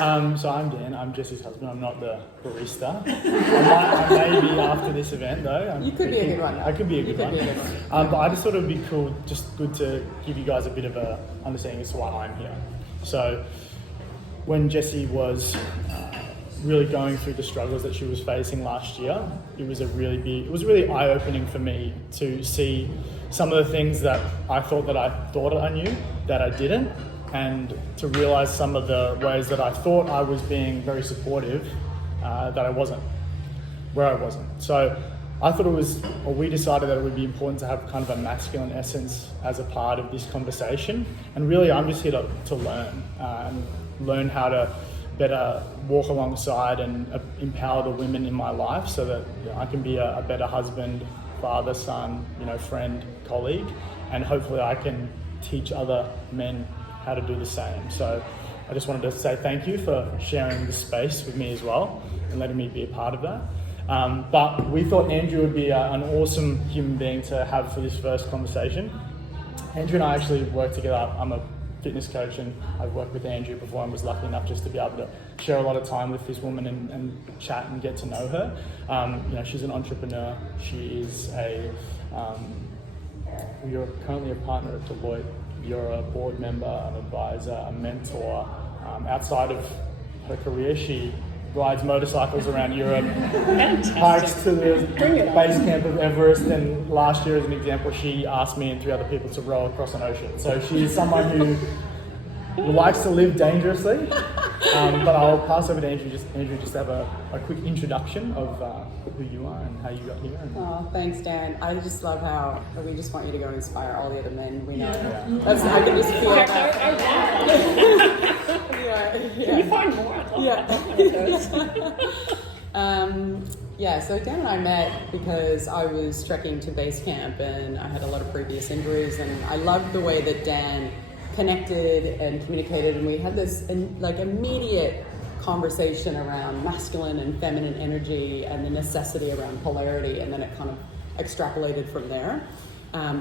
So I'm Dan. I'm Jesse's husband. I'm not the barista. I may be after this event though. You could be a good one. I could be a good one. But I just thought it would be cool, just good to give you guys a bit of a understanding as to why I'm here. So when Jessie was really going through the struggles that she was facing last year, it was really eye-opening for me to see some of the things that I thought I knew that I didn't, and to realize some of the ways that I thought I was being very supportive that I wasn't, where I wasn't. So I thought we decided that it would be important to have kind of a masculine essence as a part of this conversation. And really I'm just here to learn and learn how to better walk alongside and empower the women in my life so that I can be a better husband, father, son, friend, colleague, and hopefully I can teach other men how to do the same. So I just wanted to say thank you for sharing the space with me as well and letting me be a part of that. But we thought Andrew would be an awesome human being to have for this first conversation. Andrew and I actually work together. I'm a fitness coach and I've worked with Andrew before and was lucky enough just to be able to share a lot of time with this woman and chat and get to know her. She's an entrepreneur. She is you're currently a partner at Deloitte. You're a board member, an advisor, a mentor. Outside of her career, she rides motorcycles around Europe, hikes to the base camp of Everest, and last year, as an example, she asked me and 3 other people to row across an ocean. So she's someone who likes to live dangerously. But I'll pass over to Andrew just to have a quick introduction of who you are and how you got here. Oh, thanks, Dan. I just love how we just want you to go inspire all the other men we know. Yeah. I can just feel that. Can you find more? So Dan and I met because I was trekking to base camp and I had a lot of previous injuries, and I loved the way that Dan connected and communicated, and we had this immediate conversation around masculine and feminine energy and the necessity around polarity, and then it kind of extrapolated from there,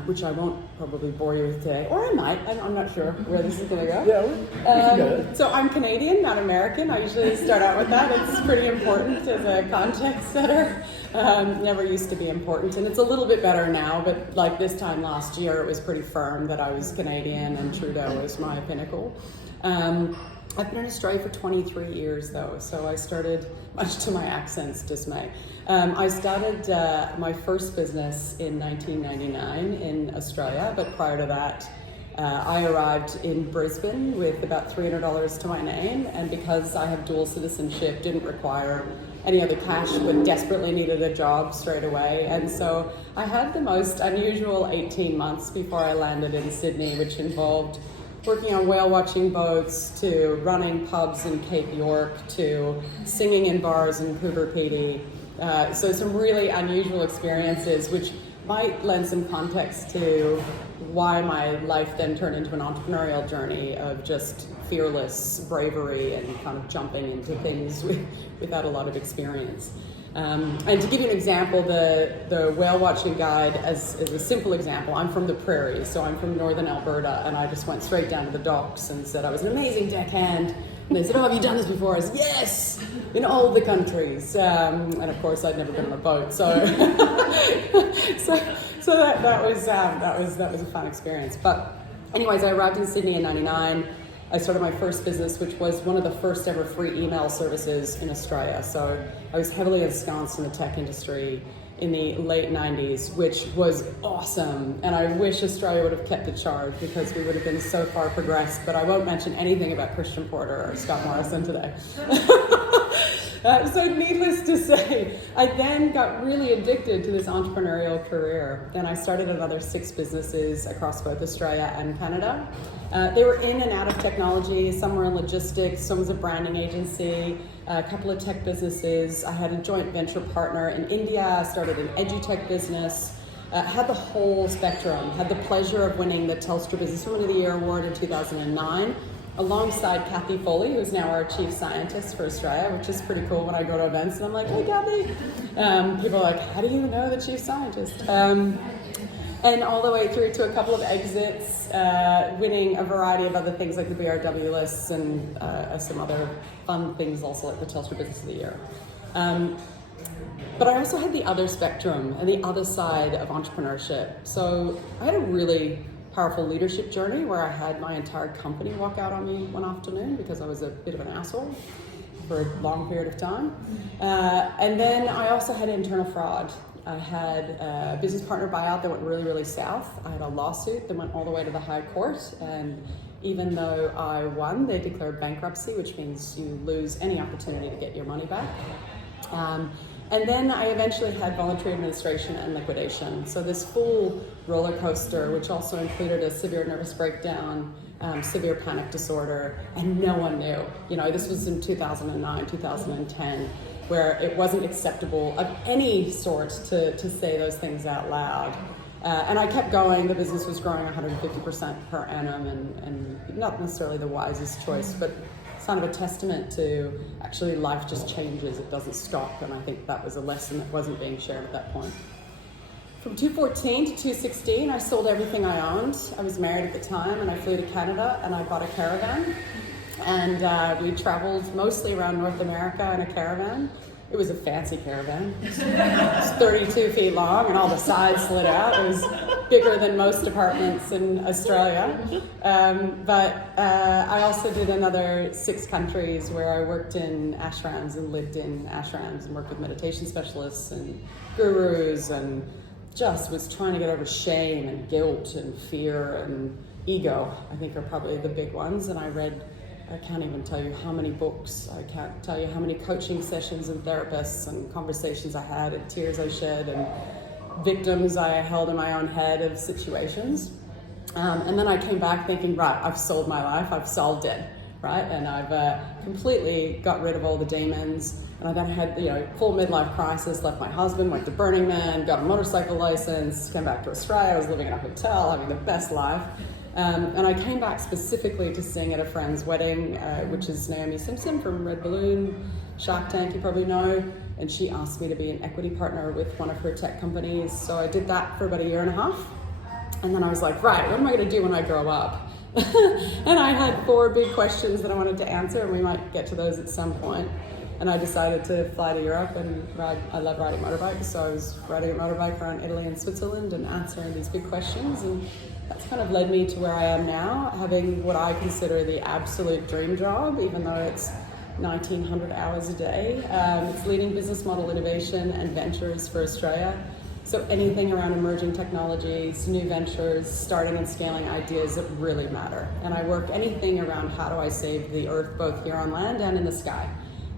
which I won't probably bore you with today, or I might. I'm not sure where this is going to go. Yeah, so I'm Canadian, not American. I usually start out with that. It's pretty important as a context setter. Never used to be important, and it's a little bit better now, but like this time last year, it was pretty firm that I was Canadian and Trudeau was my pinnacle. I've been in Australia for 23 years though, so I started, much to my accent's dismay, I started my first business in 1999 in Australia, but prior to that, I arrived in Brisbane with about $300 to my name, and because I have dual citizenship, didn't require any other cash, but desperately needed a job straight away. And so I had the most unusual 18 months before I landed in Sydney, which involved working on whale watching boats, to running pubs in Cape York, to singing in bars in Coober Pedy. So some really unusual experiences, which might lend some context to why my life then turned into an entrepreneurial journey of just fearless bravery and kind of jumping into things without a lot of experience. And to give you an example, the whale watching guide, as a simple example, I'm from the prairies, so I'm from northern Alberta, and I just went straight down to the docks and said I was an amazing deckhand. And they said, "Oh, have you done this before?" I said, "Yes, in all the countries." And of course, I'd never been on a boat, so that was a fun experience. But anyways, I arrived in Sydney in '99. I started my first business, which was one of the first ever free email services in Australia. So I was heavily ensconced in the tech industry in the late 90s, which was awesome. And I wish Australia would have kept the charge because we would have been so far progressed. But I won't mention anything about Christian Porter or Scott Morrison today. So needless to say, I then got really addicted to this entrepreneurial career. And I started another 6 businesses across both Australia and Canada. They were in and out of technology. Some were in logistics, some was a branding agency, a couple of tech businesses. I had a joint venture partner in India. I started an edutech business. Had the whole spectrum. Had the pleasure of winning the Telstra Businesswoman of the Year award in 2009. Alongside Kathy Foley, who's now our chief scientist for Australia, which is pretty cool when I go to events and I'm like, "Hey, Kathy." People are like, "How do you know the chief scientist?" And all the way through to a couple of exits, winning a variety of other things like the BRW lists and some other fun things also like the Telstra Business of the Year. But I also had the other spectrum and the other side of entrepreneurship. So I had a really powerful leadership journey where I had my entire company walk out on me one afternoon because I was a bit of an asshole for a long period of time. And then I also had internal fraud. I had a business partner buyout that went really, really south. I had a lawsuit that went all the way to the High Court. And even though I won, they declared bankruptcy, which means you lose any opportunity to get your money back. And then I eventually had voluntary administration and liquidation. So this full roller coaster, which also included a severe nervous breakdown, severe panic disorder, and no one knew. You know, this was in 2009, 2010, where it wasn't acceptable of any sort to say those things out loud. And I kept going. The business was growing 150% per annum, and not necessarily the wisest choice, but kind of a testament to actually life just changes, it doesn't stop, and I think that was a lesson that wasn't being shared at that point. From 2014 to 2016, I sold everything I owned. I was married at the time, and I flew to Canada, and I bought a caravan, and we traveled mostly around North America in a caravan. It was a fancy caravan. It was 32 feet long, and all the sides slid out. It was bigger than most apartments in Australia. But I also did another 6 countries where I worked in ashrams and lived in ashrams and worked with meditation specialists and gurus, and just was trying to get over shame and guilt and fear and ego, I think are probably the big ones. And I can't even tell you how many books, I can't tell you how many coaching sessions and therapists and conversations I had and tears I shed and victims I held in my own head of situations. And then I came back thinking, right, I've sold my life, I've solved it, right? And I've completely got rid of all the demons. And I then had, full midlife crisis, left my husband, went to Burning Man, got a motorcycle license, came back to Australia, I was living in a hotel, having the best life. And I came back specifically to sing at a friend's wedding, which is Naomi Simpson from Red Balloon, Shark Tank, you probably know. And she asked me to be an equity partner with one of her tech companies. So I did that for about 1.5 years. And then I was like, right, what am I going to do when I grow up? And I had 4 big questions that I wanted to answer, and we might get to those at some point. And I decided to fly to Europe and ride. I love riding motorbikes, so I was riding a motorbike around Italy and Switzerland and answering these big questions. And that's kind of led me to where I am now, having what I consider the absolute dream job, even though it's 1,900 hours a day. It's leading business model innovation and ventures for Australia. So anything around emerging technologies, new ventures, starting and scaling ideas that really matter. And I work anything around how do I save the earth both here on land and in the sky.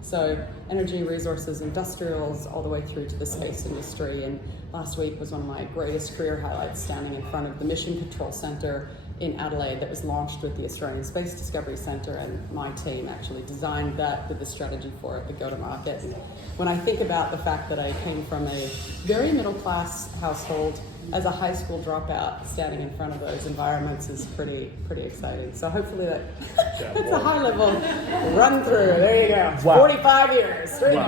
So energy, resources, industrials, all the way through to the space industry. And last week was one of my greatest career highlights, standing in front of the Mission Control Centre in Adelaide that was launched with the Australian Space Discovery Centre, and my team actually designed that with the strategy for it, the go-to-market. And when I think about the fact that I came from a very middle-class household as a high school dropout, standing in front of those environments is pretty exciting. So hopefully that's a high-level run-through. There you go. Wow. 45 years. Straight Wow.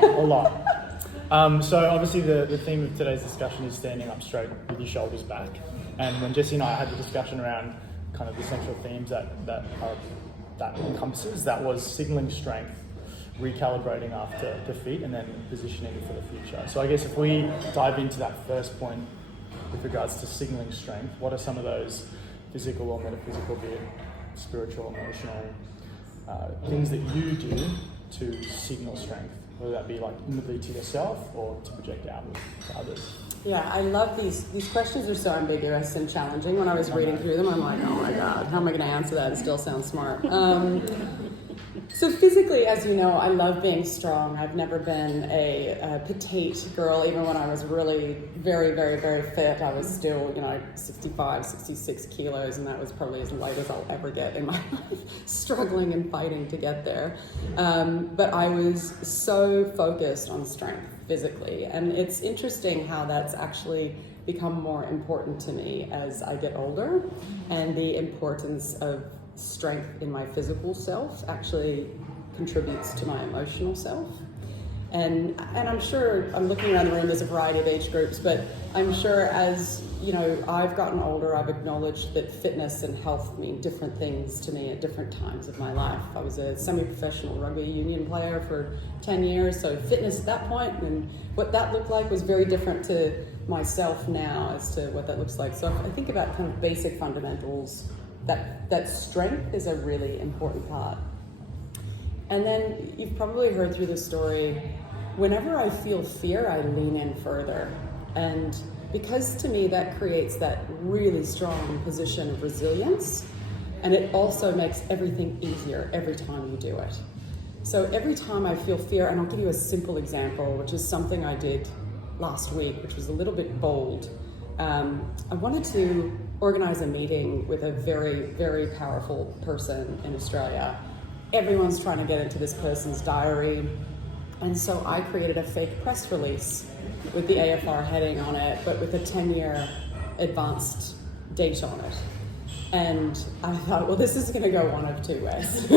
there. A lot. So obviously the theme of today's discussion is standing up straight with your shoulders back. And when Jesse and I had the discussion around kind of the central themes that encompasses, that was signaling strength, recalibrating after defeat, and then positioning for the future. So I guess if we dive into that first point with regards to signaling strength, what are some of those physical or metaphysical, be it spiritual, emotional, things that you do to signal strength, whether that be like inwardly to yourself or to project outward to others? Yeah, I love these questions are so ambiguous and challenging. When I was reading through them, I'm like, oh my God, how am I going to answer that and still sound smart? So physically, as you know, I love being strong. I've never been a petite girl. Even when I was really very, very, very fit, I was still, 65, 66 kilos, and that was probably as light as I'll ever get in my life, struggling and fighting to get there. But I was so focused on strength physically. And it's interesting how that's actually become more important to me as I get older, and the importance of strength in my physical self actually contributes to my emotional self. And I'm sure, I'm looking around the room, there's a variety of age groups, but I'm sure as, I've gotten older, I've acknowledged that fitness and health mean different things to me at different times of my life. I was a semi-professional rugby union player for 10 years, so fitness at that point and what that looked like was very different to myself now as to what that looks like. So if I think about kind of basic fundamentals, that strength is a really important part. And then you've probably heard through the story, whenever I feel fear, I lean in further. And because to me that creates that really strong position of resilience, and it also makes everything easier every time you do it. So every time I feel fear, and I'll give you a simple example, which is something I did last week, which was a little bit bold. I wanted to organize a meeting with a very, very powerful person in Australia. Everyone's trying to get into this person's diary. And so I created a fake press release with the AFR heading on it, but with a 10-year advanced date on it. And I thought, well, this is going to go one of two ways.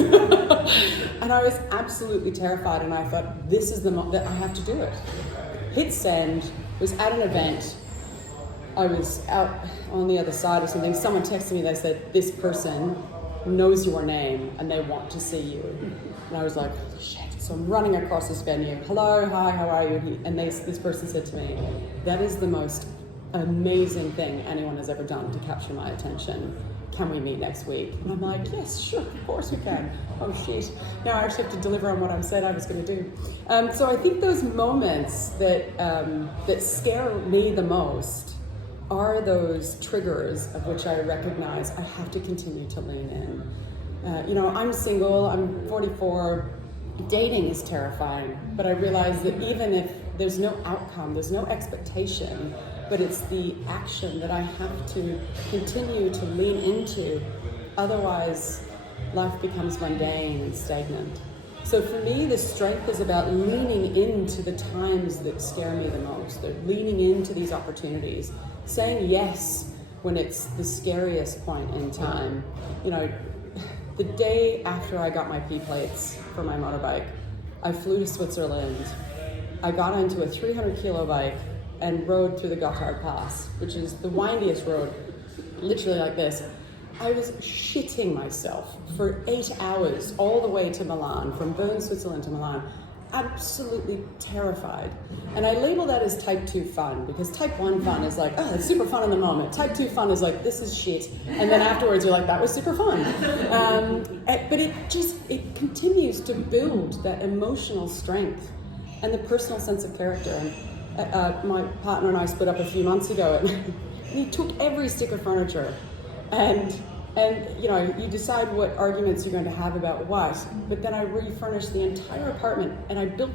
And I was absolutely terrified, and I thought, this is the moment that I have to do it. Hit send, was at an event. I was out on the other side or something. Someone texted me, they said, this person knows your name and they want to see you. And I was like, shit. So I'm running across this venue. Hello, hi, how are you? And this person said to me, that is the most amazing thing anyone has ever done to capture my attention. Can we meet next week? And I'm like, yes, sure, of course we can. Oh shit. Now I actually have to deliver on what I said I was going to do. So I think those moments that scare me the most are those triggers of which I recognize I have to continue to lean in. I'm single, I'm 44, dating is terrifying, but I realize that even if there's no outcome, there's no expectation, but it's the action that I have to continue to lean into, otherwise life becomes mundane and stagnant. So for me, the strength is about leaning into the times that scare me the most. They're leaning into these opportunities, saying yes when it's the scariest point in time. The day after I got my P plates for my motorbike, I flew to Switzerland. I got into a 300 kilo bike and rode through the Gotthard Pass, which is the windiest road, literally like this. I was shitting myself for 8 hours all the way to Milan, from Bern, Switzerland to Milan. Absolutely terrified. And I label that as type 2 fun, because type 1 fun is like, oh, it's super fun in the moment. Type 2 fun is like, this is shit. And then afterwards you're like, that was super fun. But it continues to build that emotional strength and the personal sense of character. And my partner and I split up a few months ago, and he took every stick of furniture and you decide what arguments you're going to have about what, but then I refurnished the entire apartment and I built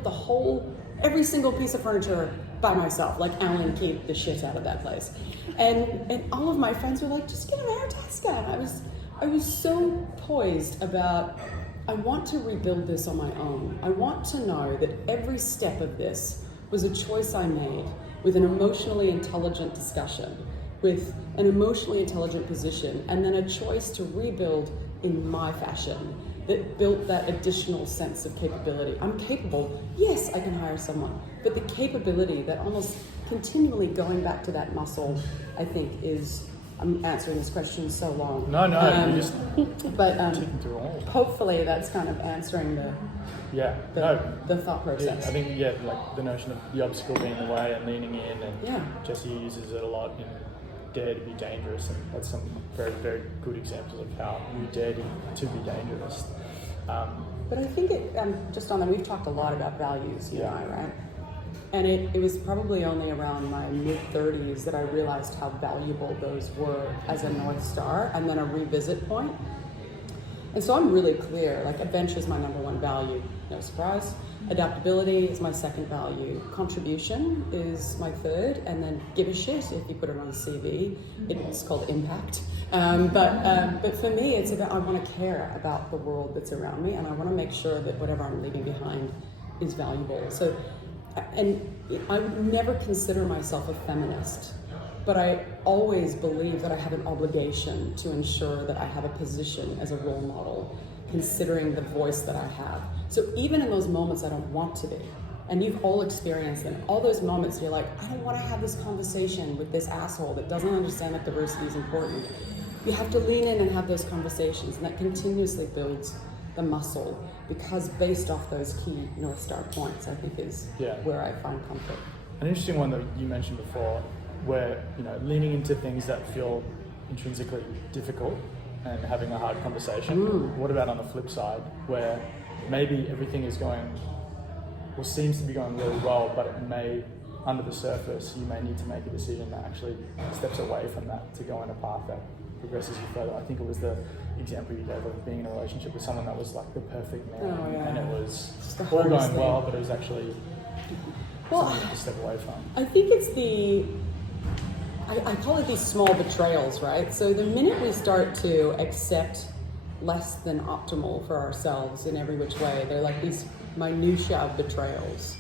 every single piece of furniture by myself, like Alan Keith the shit out of that place. And all of my friends were like, just get an Airtasker. I was so poised about, I want to rebuild this on my own. I want to know that every step of this was a choice I made with an emotionally intelligent discussion, with an emotionally intelligent position, and then a choice to rebuild in my fashion that built that additional sense of capability. I'm capable, yes, I can hire someone, but the capability that almost continually going back to that muscle, I think is, I'm answering this question so long. No, you're just taking through all. Hopefully that's kind of answering the thought process. I think, like the notion of the obstacle being the way and leaning in, and Jesse uses it a lot in Dare to be dangerous, and that's some very, very good examples of how you dare to be dangerous. But I think just on that, we've talked a lot about values, you and I, right? And it was probably only around my mid-30s that I realized how valuable those were as a North Star, and then a revisit point. And so I'm really clear, like adventure is my number one value, no surprise. Adaptability is my second value. Contribution is my third, and then give a shit if you put it on a CV. It's called impact. But for me, it's about, I want to care about the world that's around me, and I want to make sure that whatever I'm leaving behind is valuable. So, and I would never consider myself a feminist, but I always believe that I have an obligation to ensure that I have a position as a role model, considering the voice that I have. So even in those moments I don't want to be, And you've all experienced them. All those moments you're like, I don't want to have this conversation with this asshole that doesn't understand that diversity is important. You have to lean in and have those conversations, and that continuously builds the muscle, because based off those key North Star points, I think is where I find comfort. An interesting one that you mentioned before, where leaning into things that feel intrinsically difficult and having a hard conversation. What about on the flip side, where maybe everything is going, or seems to be going really well, but it may, under the surface, you may need to make a decision that actually steps away from that to go on a path that progresses you further. I think it was the example you gave of being in a relationship with someone that was like the perfect man, and it was all going well, but it was actually something to step away from. I think it's I call it these small betrayals, right? So the minute we start to accept less than optimal for ourselves in every which way, they're like these minutiae of betrayals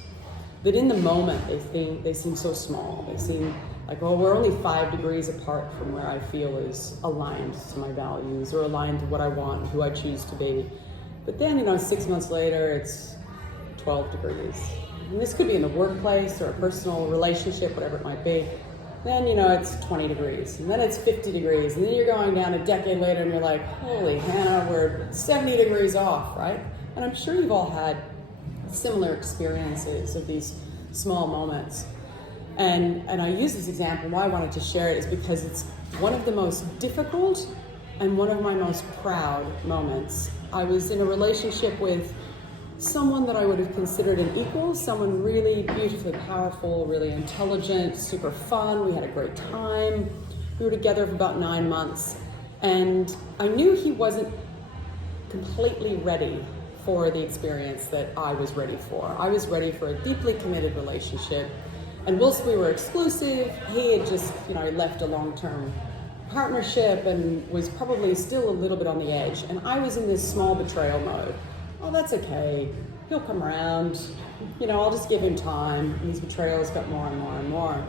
that in the moment they seem so small. They seem like, well, we're only 5 degrees apart from where I feel is aligned to my values or aligned to what I want, who I choose to be. But then, 6 months later, it's 12 degrees. And this could be in the workplace or a personal relationship, whatever it might be. Then, it's 20 degrees, and then it's 50 degrees, and then you're going down a decade later and you're like, holy Hannah, we're 70 degrees off, right? And I'm sure you've all had similar experiences of these small moments. And I use this example, why I wanted to share it is because it's one of the most difficult and one of my most proud moments. I was in a relationship with someone that I would have considered an equal, someone really beautifully powerful, really intelligent, super fun. We had a great time. We were together for about 9 months. And I knew he wasn't completely ready for the experience that I was ready for. I was ready for a deeply committed relationship. And whilst we were exclusive, he had just, left a long-term partnership and was probably still a little bit on the edge. And I was in this small betrayal mode. Oh, that's okay. He'll come around. I'll just give him time. And these betrayals got more and more and more.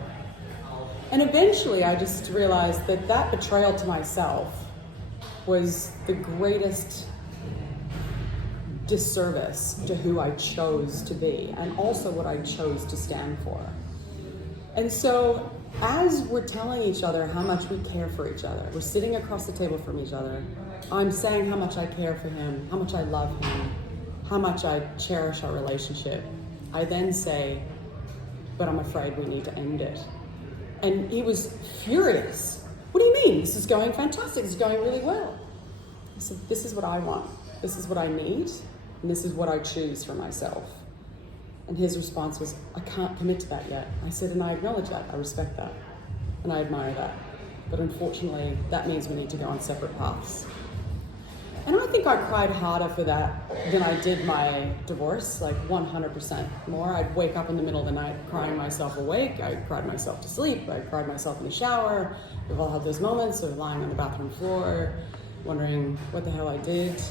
And eventually I just realized that betrayal to myself was the greatest disservice to who I chose to be and also what I chose to stand for. And so as we're telling each other how much we care for each other, we're sitting across the table from each other, I'm saying how much I care for him, how much I love him, how much I cherish our relationship. I then say, but I'm afraid we need to end it. And he was furious. What do you mean? This is going fantastic. This is going really well. I said, this is what I want. This is what I need. And this is what I choose for myself. And his response was, I can't commit to that yet. I said, and I acknowledge that. I respect that. And I admire that. But unfortunately, that means we need to go on separate paths. And I think I cried harder for that than I did my divorce, like 100% more. I'd wake up in the middle of the night crying myself awake. I cried myself to sleep. I cried myself in the shower. We've all had those moments of lying on the bathroom floor, wondering what the hell I did.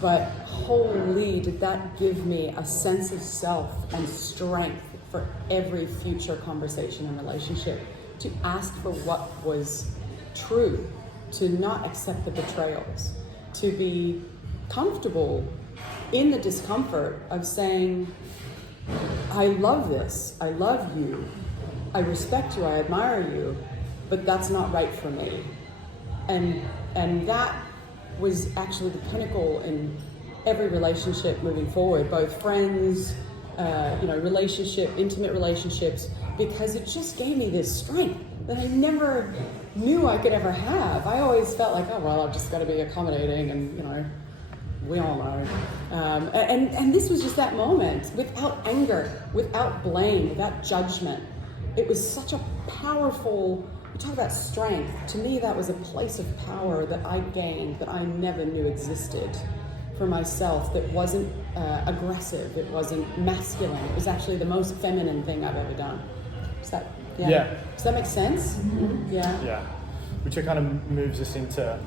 But holy, did that give me a sense of self and strength for every future conversation and relationship, to ask for what was true, to not accept the betrayals, to be comfortable in the discomfort of saying, I love this, I love you, I respect you, I admire you, but that's not right for me. And that was actually the pinnacle in every relationship moving forward, both friends, intimate relationships, because it just gave me this strength that I never knew I could ever have. I always felt like, oh, well, I've just got to be accommodating, and, we all know. And this was just that moment, without anger, without blame, without judgment. It was such a powerful, we talk about strength. To me, that was a place of power that I gained that I never knew existed for myself, that wasn't aggressive, it wasn't masculine. It was actually the most feminine thing I've ever done. Does that make sense? Mm-hmm. Yeah. Which kind of moves us into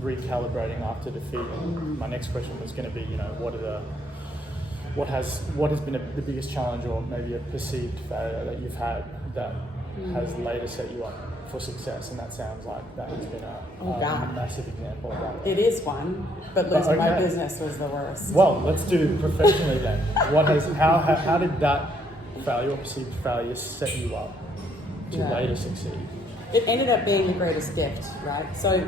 recalibrating after defeat. And my next question was going to be, what has been the biggest challenge, or maybe a perceived failure that you've had that has later set you up for success, and that sounds like that has been a massive example of that. It is one, but losing my okay. business was the worst. Well, let's do professionally then. How did that failure or perceived failure set you up to later succeed? It ended up being the greatest gift, right? So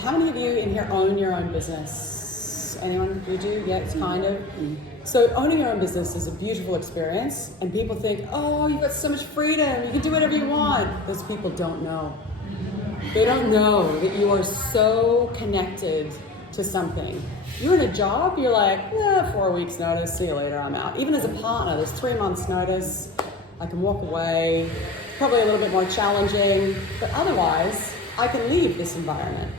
how many of you in here own your own business? Anyone? You do? Yeah, it's kind of. So owning your own business is a beautiful experience, and people think, oh, you've got so much freedom, you can do whatever you want. Those people don't know. They don't know that you are so connected to something. You're in a job, you're like, 4 weeks notice, see you later, I'm out. Even as a partner, there's 3 months notice, I can walk away, probably a little bit more challenging, but otherwise, I can leave this environment.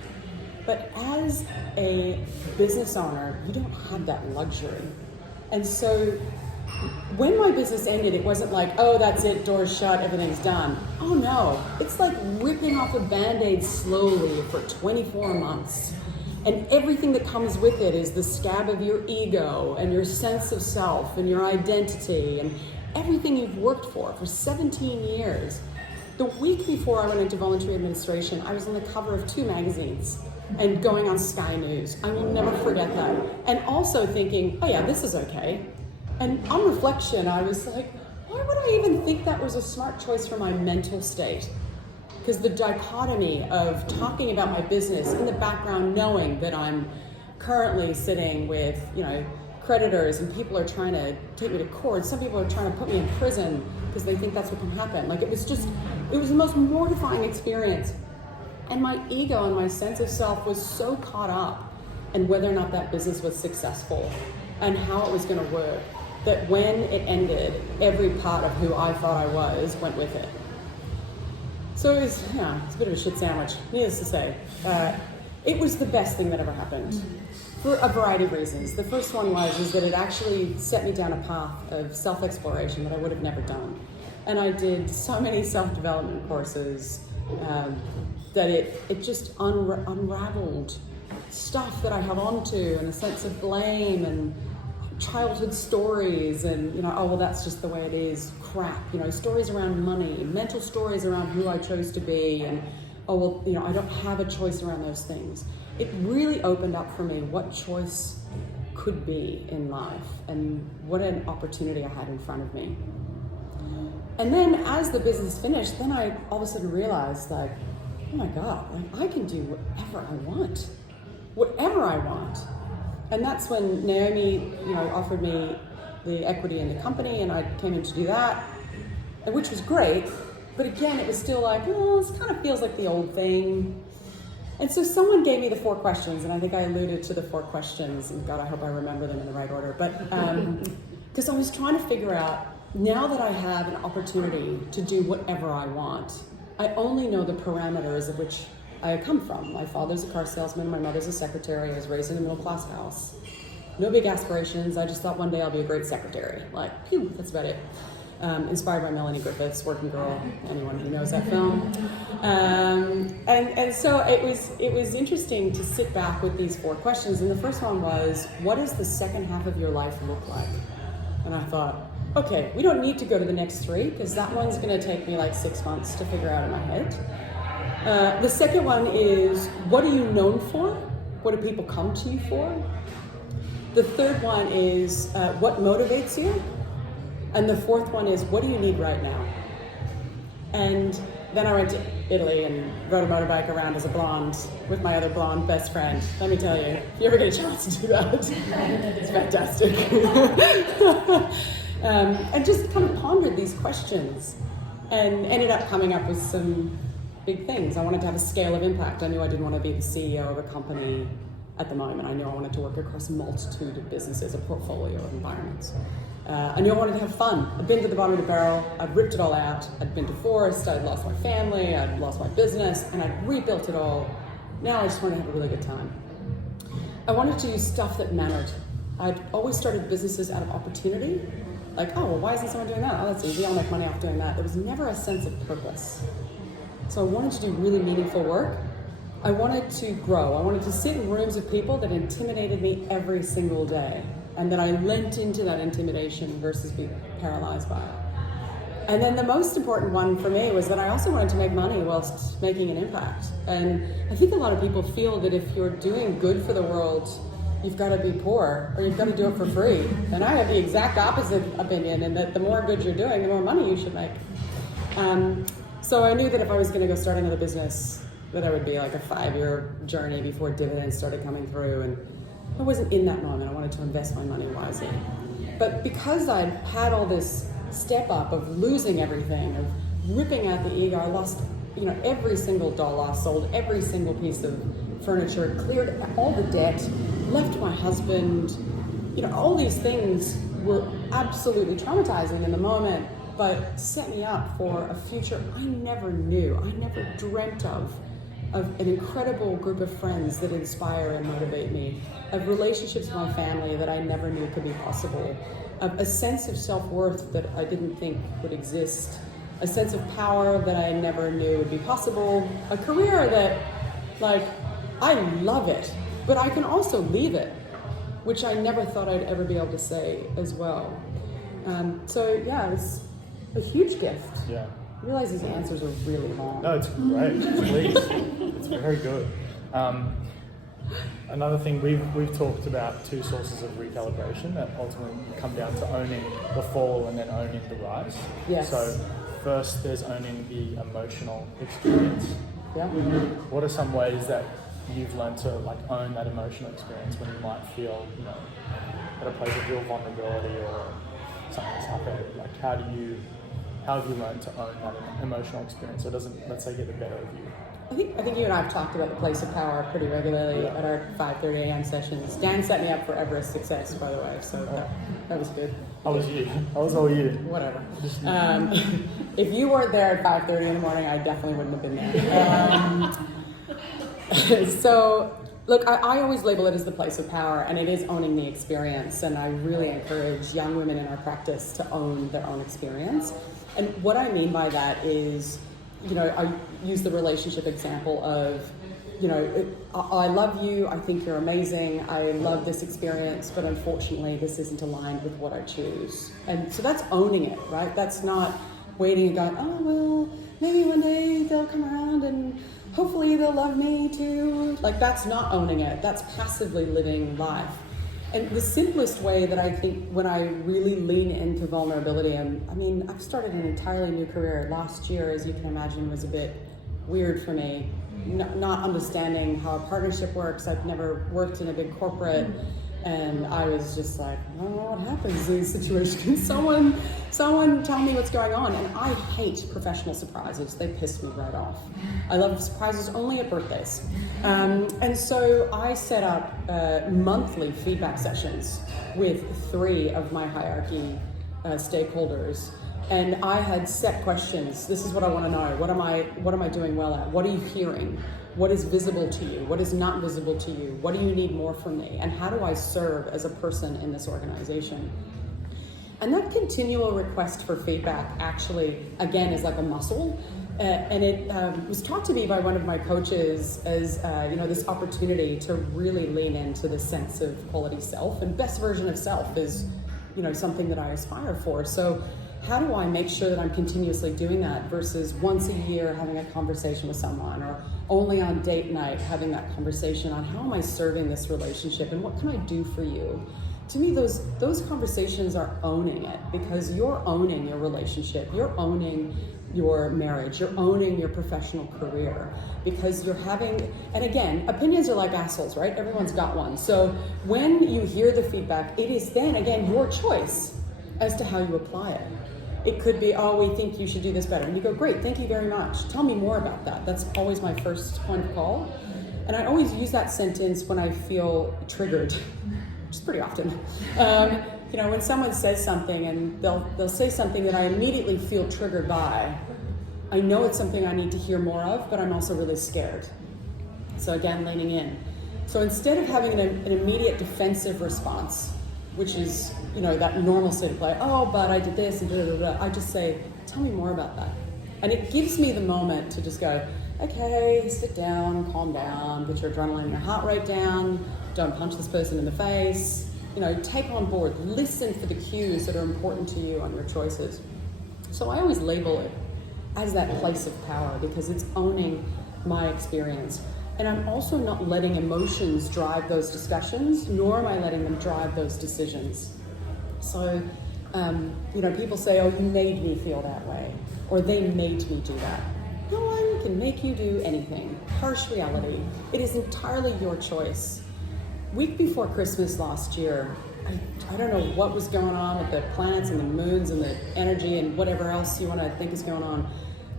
But as a business owner, you don't have that luxury. And so when my business ended, it wasn't like, oh, that's it, doors shut, everything's done. Oh no, it's like ripping off a Band-Aid slowly for 24 months. And everything that comes with it is the scab of your ego and your sense of self and your identity and everything you've worked for 17 years. The week before I went into voluntary administration, I was on the cover of 2 magazines and going on Sky News. I will never forget that. And also thinking, oh yeah, this is okay. And on reflection, I was like, why would I even think that was a smart choice for my mental state? Because the dichotomy of talking about my business in the background, knowing that I'm currently sitting with, creditors and people are trying to take me to court. Some people are trying to put me in prison because they think that's what can happen. Like it was the most mortifying experience. And my ego and my sense of self was so caught up in whether or not that business was successful and how it was going to work, that when it ended, every part of who I thought I was went with it. So it was, it's a bit of a shit sandwich, needless to say. It was the best thing that ever happened for a variety of reasons. The first one was that it actually set me down a path of self-exploration that I would have never done. And I did so many self-development courses that it just unraveled stuff that I held onto, and a sense of blame and childhood stories and, that's just the way it is, crap, stories around money, mental stories around who I chose to be, and, I don't have a choice around those things. It really opened up for me what choice could be in life and what an opportunity I had in front of me. And then as the business finished, then I all of a sudden realized oh my God, I can do whatever I want. And that's when Naomi, offered me the equity in the company, and I came in to do that, which was great. But again, it was still like, this kind of feels like the old thing. And so someone gave me the 4 questions, and I think I alluded to the 4 questions, and God, I hope I remember them in the right order. But because I was trying to figure out, now that I have an opportunity to do whatever I want, I only know the parameters of which I come from. My father's a car salesman, my mother's a secretary, I was raised in a middle-class house. No big aspirations, I just thought one day I'll be a great secretary. Phew, that's about it. Inspired by Melanie Griffith's Working Girl, anyone who knows that film. And so it was interesting to sit back with these 4 questions, and the first one was, what does the second half of your life look like? And I thought, okay, we don't need to go to the next 3, because that one's going to take me 6 months to figure out in my head. The second one is, what are you known for? What do people come to you for? The third one is, what motivates you? And the fourth one is, what do you need right now? And then I went to Italy and rode a motorbike around as a blonde with my other blonde best friend. Let me tell you, if you ever get a chance to do that, it's fantastic. And just kind of pondered these questions and ended up coming up with some big things. I wanted to have a scale of impact. I knew I didn't want to be the CEO of a company at the moment. I knew I wanted to work across a multitude of businesses, a portfolio of environments. I knew I wanted to have fun. I'd been to the bottom of the barrel, I'd ripped it all out, I'd been divorced, I'd lost my family, I'd lost my business, and I'd rebuilt it all. Now I just wanted to have a really good time. I wanted to use stuff that mattered. I'd always started businesses out of opportunity. Why isn't someone doing that? Oh, that's easy, I'll make money off doing that. There was never a sense of purpose. So I wanted to do really meaningful work. I wanted to grow. I wanted to sit in rooms of people that intimidated me every single day, and that I lent into that intimidation versus be paralyzed by it. And then the most important one for me was that I also wanted to make money whilst making an impact. And I think a lot of people feel that if you're doing good for the world, you've got to be poor or you've got to do it for free. And I have the exact opposite opinion, and that the more good you're doing, the more money you should make. So I knew that if I was going to go start another business, that it would be like a 5-year journey before dividends started coming through. And I wasn't in that moment. I wanted to invest my money wisely. But because I'd had all this step up of losing everything, of ripping out the ego, I lost, every single dollar, sold every single piece of furniture, cleared all the debt, left my husband. All these things were absolutely traumatizing in the moment, but set me up for a future I never knew. I never dreamt of an incredible group of friends that inspire and motivate me, of relationships with my family that I never knew could be possible, of a sense of self-worth that I didn't think would exist, a sense of power that I never knew would be possible, a career that, I love it, but I can also leave it, which I never thought I'd ever be able to say as well. It was a huge gift. Yeah. I realize these answers are really long. No, it's great. Please. It's very good. Another thing, we've talked about 2 sources of recalibration that ultimately come down to owning the fall and then owning the rise. Yes. So first there's owning the emotional experience. Yeah. What are some ways that you've learned to own that emotional experience when you might feel, at a place of real vulnerability or something's happened? How have you learned to own that emotional experience so it doesn't, let's say, get the better of you? I think you and I have talked about the place of power pretty regularly at our 5:30 a.m. sessions. Dan set me up for Everest success, by the way, so that was good. I was you. I was all you. Whatever. If you weren't there at 5:30 in the morning, I definitely wouldn't have been there. So, look, I always label it as the place of power, and it is owning the experience, and I really encourage young women in our practice to own their own experience. And what I mean by that is, I use the relationship example of, I love you, I think you're amazing, I love this experience, but unfortunately this isn't aligned with what I choose. And so that's owning it, right? That's not waiting and going, oh, well, maybe one day they'll come around and hopefully they'll love me too. That's not owning it. That's passively living life. And the simplest way that I think when I really lean into vulnerability, I've started an entirely new career. Last year, as you can imagine, was a bit weird for me. Not understanding how a partnership works. I've never worked in a big corporate, and I was just like, I don't know what happens in these situations. Someone tell me what's going on. And I hate professional surprises. They piss me right off. I love surprises only at birthdays. And so I set up monthly feedback sessions with 3 of my hierarchy stakeholders. And I had set questions. This is what I want to know. What am I doing well at? What are you hearing? What is visible to you? What is not visible to you? What do you need more from me? And how do I serve as a person in this organization? And that continual request for feedback actually, again, is like a muscle. And it was taught to me by one of my coaches as this opportunity to really lean into the sense of quality self. And best version of self is something that I aspire for. So how do I make sure that I'm continuously doing that versus once a year having a conversation with someone, or only on date night having that conversation on how am I serving this relationship and what can I do for you? To me, those conversations are owning it, because you're owning your relationship, you're owning your marriage, you're owning your professional career, because you're having, and again, opinions are like assholes, right? Everyone's got one. So when you hear the feedback, it is then, again, your choice as to how you apply it. It could be, oh, we think you should do this better. And you go, great, thank you very much. Tell me more about that. That's always my first point of call. And I always use that sentence when I feel triggered, which is pretty often. When someone says something and they'll say something that I immediately feel triggered by, I know it's something I need to hear more of, but I'm also really scared. So again, leaning in. So instead of having an immediate defensive response, which is, that normal state of play, oh, but I did this and blah, blah, blah, I just say, tell me more about that. And it gives me the moment to just go, okay, sit down, calm down, get your adrenaline and your heart rate down, don't punch this person in the face, take on board, listen for the cues that are important to you on your choices. So I always label it as that place of power because it's owning my experience. And I'm also not letting emotions drive those discussions, nor am I letting them drive those decisions. So, people say, oh, you made me feel that way, or they made me do that. No one can make you do anything. Harsh reality. It is entirely your choice. Week before Christmas last year, I don't know what was going on with the planets and the moons and the energy and whatever else you want to think is going on,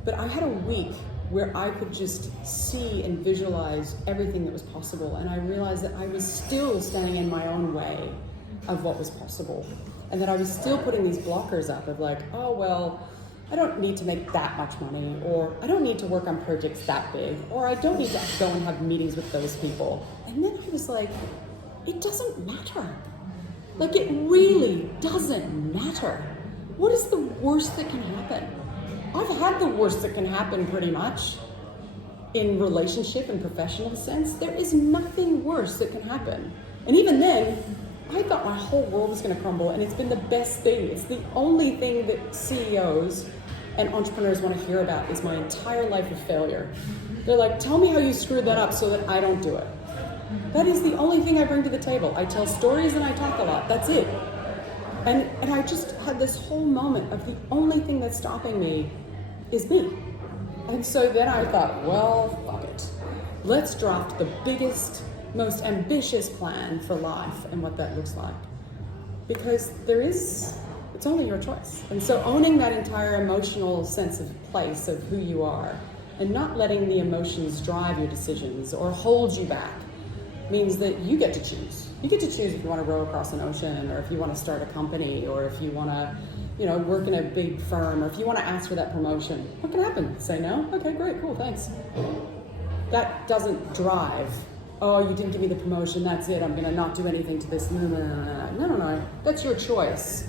but I had a week where I could just see and visualize everything that was possible, and I realized that I was still standing in my own way of what was possible, and that I was still putting these blockers up of like, oh well, I don't need to make that much money, or I don't need to work on projects that big, or I don't need to go and have meetings with those people. And then I was like, it doesn't matter. Like, it really doesn't matter. What is the worst that can happen? I've had the worst that can happen pretty much in relationship and professional sense. There is nothing worse that can happen. And even then, I thought my whole world was going to crumble, and it's been the best thing. It's the only thing that CEOs and entrepreneurs want to hear about is my entire life of failure. They're like, tell me how you screwed that up so that I don't do it. That is the only thing I bring to the table. I tell stories and I talk a lot. That's it. And I just had this whole moment of the only thing that's stopping me is me. And so then I thought, well, fuck it. Let's draft the biggest, most ambitious plan for life and what that looks like. Because it's only your choice. And so owning that entire emotional sense of place of who you are and not letting the emotions drive your decisions or hold you back means that you get to choose. You get to choose if you want to row across an ocean, or if you want to start a company, or if you want to, work in a big firm, or if you want to ask for that promotion. What can happen? Say no? Okay, great, cool, thanks. That doesn't drive, oh, you didn't give me the promotion, that's it, I'm going to not do anything to this. No. That's your choice.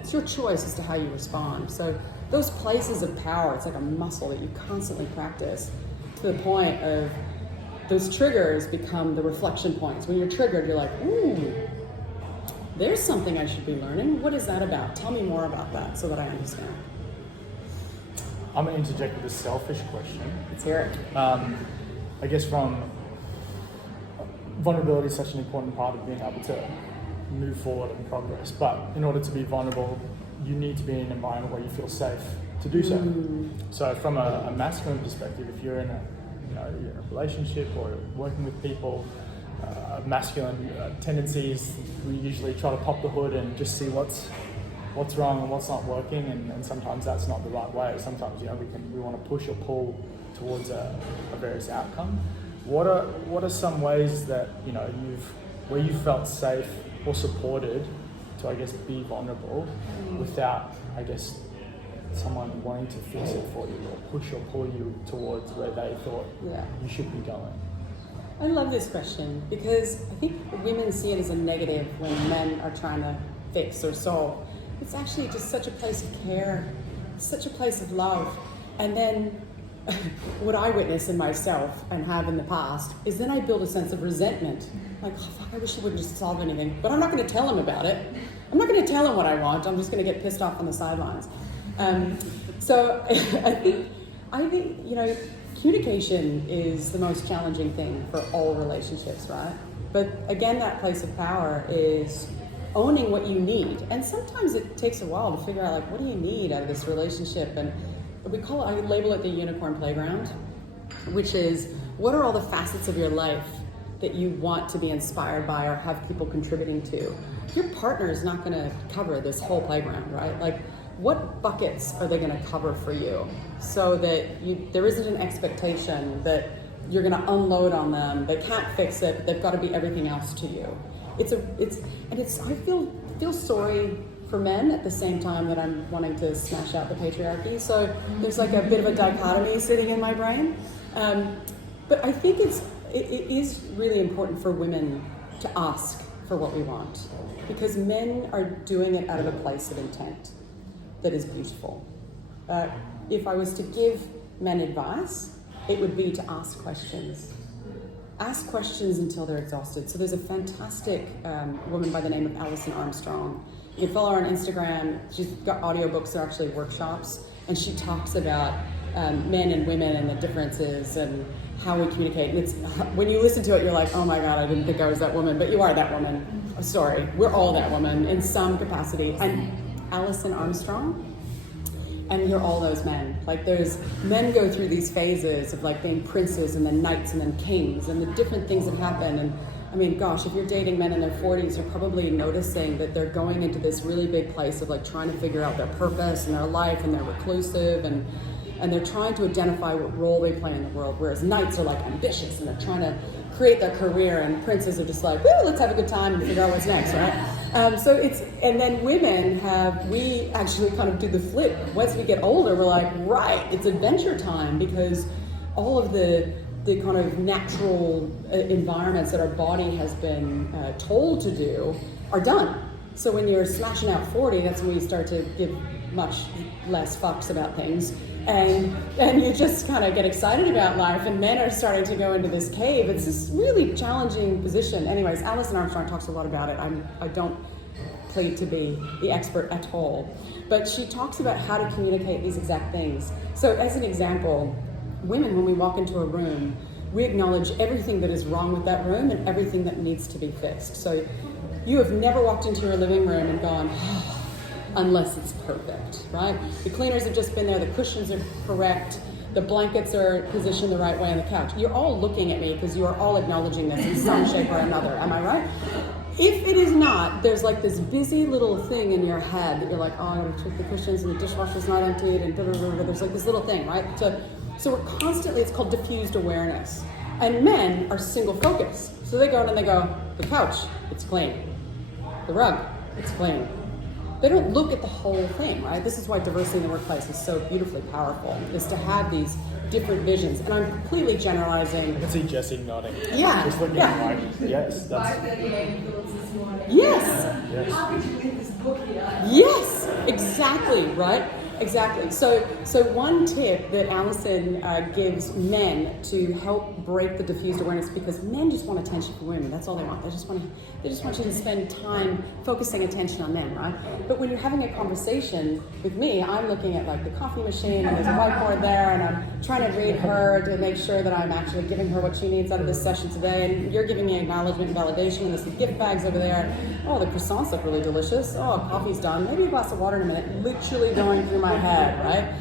It's your choice as to how you respond. So those places of power, it's like a muscle that you constantly practice to the point of those triggers become the reflection points. When you're triggered, you're like, ooh, there's something I should be learning. What is that about? Tell me more about that so that I understand. I'm going to interject with a selfish question. Let's hear it. I guess vulnerability is such an important part of being able to move forward and progress. But in order to be vulnerable, you need to be in an environment where you feel safe to do so. So from a masculine perspective, if you're in a relationship or working with people, masculine tendencies, we usually try to pop the hood and just see what's wrong and what's not working, and sometimes that's not the right way. Sometimes we want to push or pull towards a various outcome. What are some ways that where you felt safe or supported to, I guess, be vulnerable without, I guess, someone wanting to fix it for you or push or pull you towards where they thought you should be going? I love this question because I think women see it as a negative when men are trying to fix or solve. It's actually just such a place of care, such a place of love. And then what I witness in myself and have in the past is then I build a sense of resentment. Like, oh, fuck, I wish he wouldn't just solve anything. But I'm not going to tell him about it. I'm not going to tell him what I want. I'm just going to get pissed off on the sidelines. So I think communication is the most challenging thing for all relationships, right? But again, that place of power is owning what you need. And sometimes it takes a while to figure out, like, what do you need out of this relationship? And I label it the unicorn playground, which is, what are all the facets of your life that you want to be inspired by or have people contributing to? Your partner is not going to cover this whole playground, right? Like, what buckets are they going to cover for you so that there isn't an expectation that you're going to unload on them? They can't fix it, but they've got to be everything else to you. I feel sorry for men at the same time that I'm wanting to smash out the patriarchy. So there's like a bit of a dichotomy sitting in my brain. But I think it is really important for women to ask for what we want, because men are doing it out of a place of intent that is beautiful. If I was to give men advice, it would be to ask questions. Ask questions until they're exhausted. So there's a fantastic woman by the name of Alison Armstrong, You can follow her on Instagram. She's got audiobooks that are actually workshops, and she talks about men and women and the differences and how we communicate. And it's when you listen to it, you're like, oh my God, I didn't think I was that woman, but you are that woman. Oh, sorry, we're all that woman in some capacity. I'm Alison Armstrong. And you're all those men. Like there's men go through these phases of like being princes and then knights and then kings and the different things that happen. And I mean, gosh, if you're dating men in their 40s, you're probably noticing that they're going into this really big place of like trying to figure out their purpose and their life, and they're reclusive and they're trying to identify what role they play in the world. Whereas knights are like ambitious and they're trying to create their career, and princes are just like, woo, let's have a good time and figure out what's next, right? So it's, and then women we actually kind of do the flip. Once we get older, we're like, right, it's adventure time, because all of the kind of natural environments that our body has been told to do are done. So when you're smashing out 40, that's when you start to give much less fucks about things. And you just kind of get excited about life, and men are starting to go into this cave. It's this really challenging position. Anyways, Alison Armstrong talks a lot about it. I don't claim to be the expert at all, but she talks about how to communicate these exact things. So as an example, women, when we walk into a room, we acknowledge everything that is wrong with that room and everything that needs to be fixed. So you have never walked into your living room and gone, unless it's perfect, right? The cleaners have just been there, the cushions are correct, the blankets are positioned the right way on the couch. You're all looking at me because you are all acknowledging this in some shape or another, am I right? If it is not, there's like this busy little thing in your head that you're like, oh, I gotta check the cushions and the dishwasher's not emptied and there's like this little thing, right? So we're constantly, it's called diffused awareness. And men are single focused. So they go in and they go, the couch, it's clean. The rug, it's clean. They don't look at the whole thing, right? This is why diversity in the workplace is so beautifully powerful, is to have these different visions. And I'm completely generalizing. I can see Jessie nodding. Yeah. Just looking like, yes, that's... Yes. How did you get this book here? Yes, exactly, right? Exactly. So one tip that Alison gives men to help break the diffused awareness, because men just want attention from women. That's all they want. They just want you to spend time focusing attention on them, right? But when you're having a conversation with me, I'm looking at like the coffee machine and there's a whiteboard there, and I'm trying to read her to make sure that I'm actually giving her what she needs out of this session today. And you're giving me acknowledgement and validation, and there's some gift bags over there. Oh, the croissants look really delicious. Oh, coffee's done. Maybe a glass of water in a minute. Literally going through my head, right?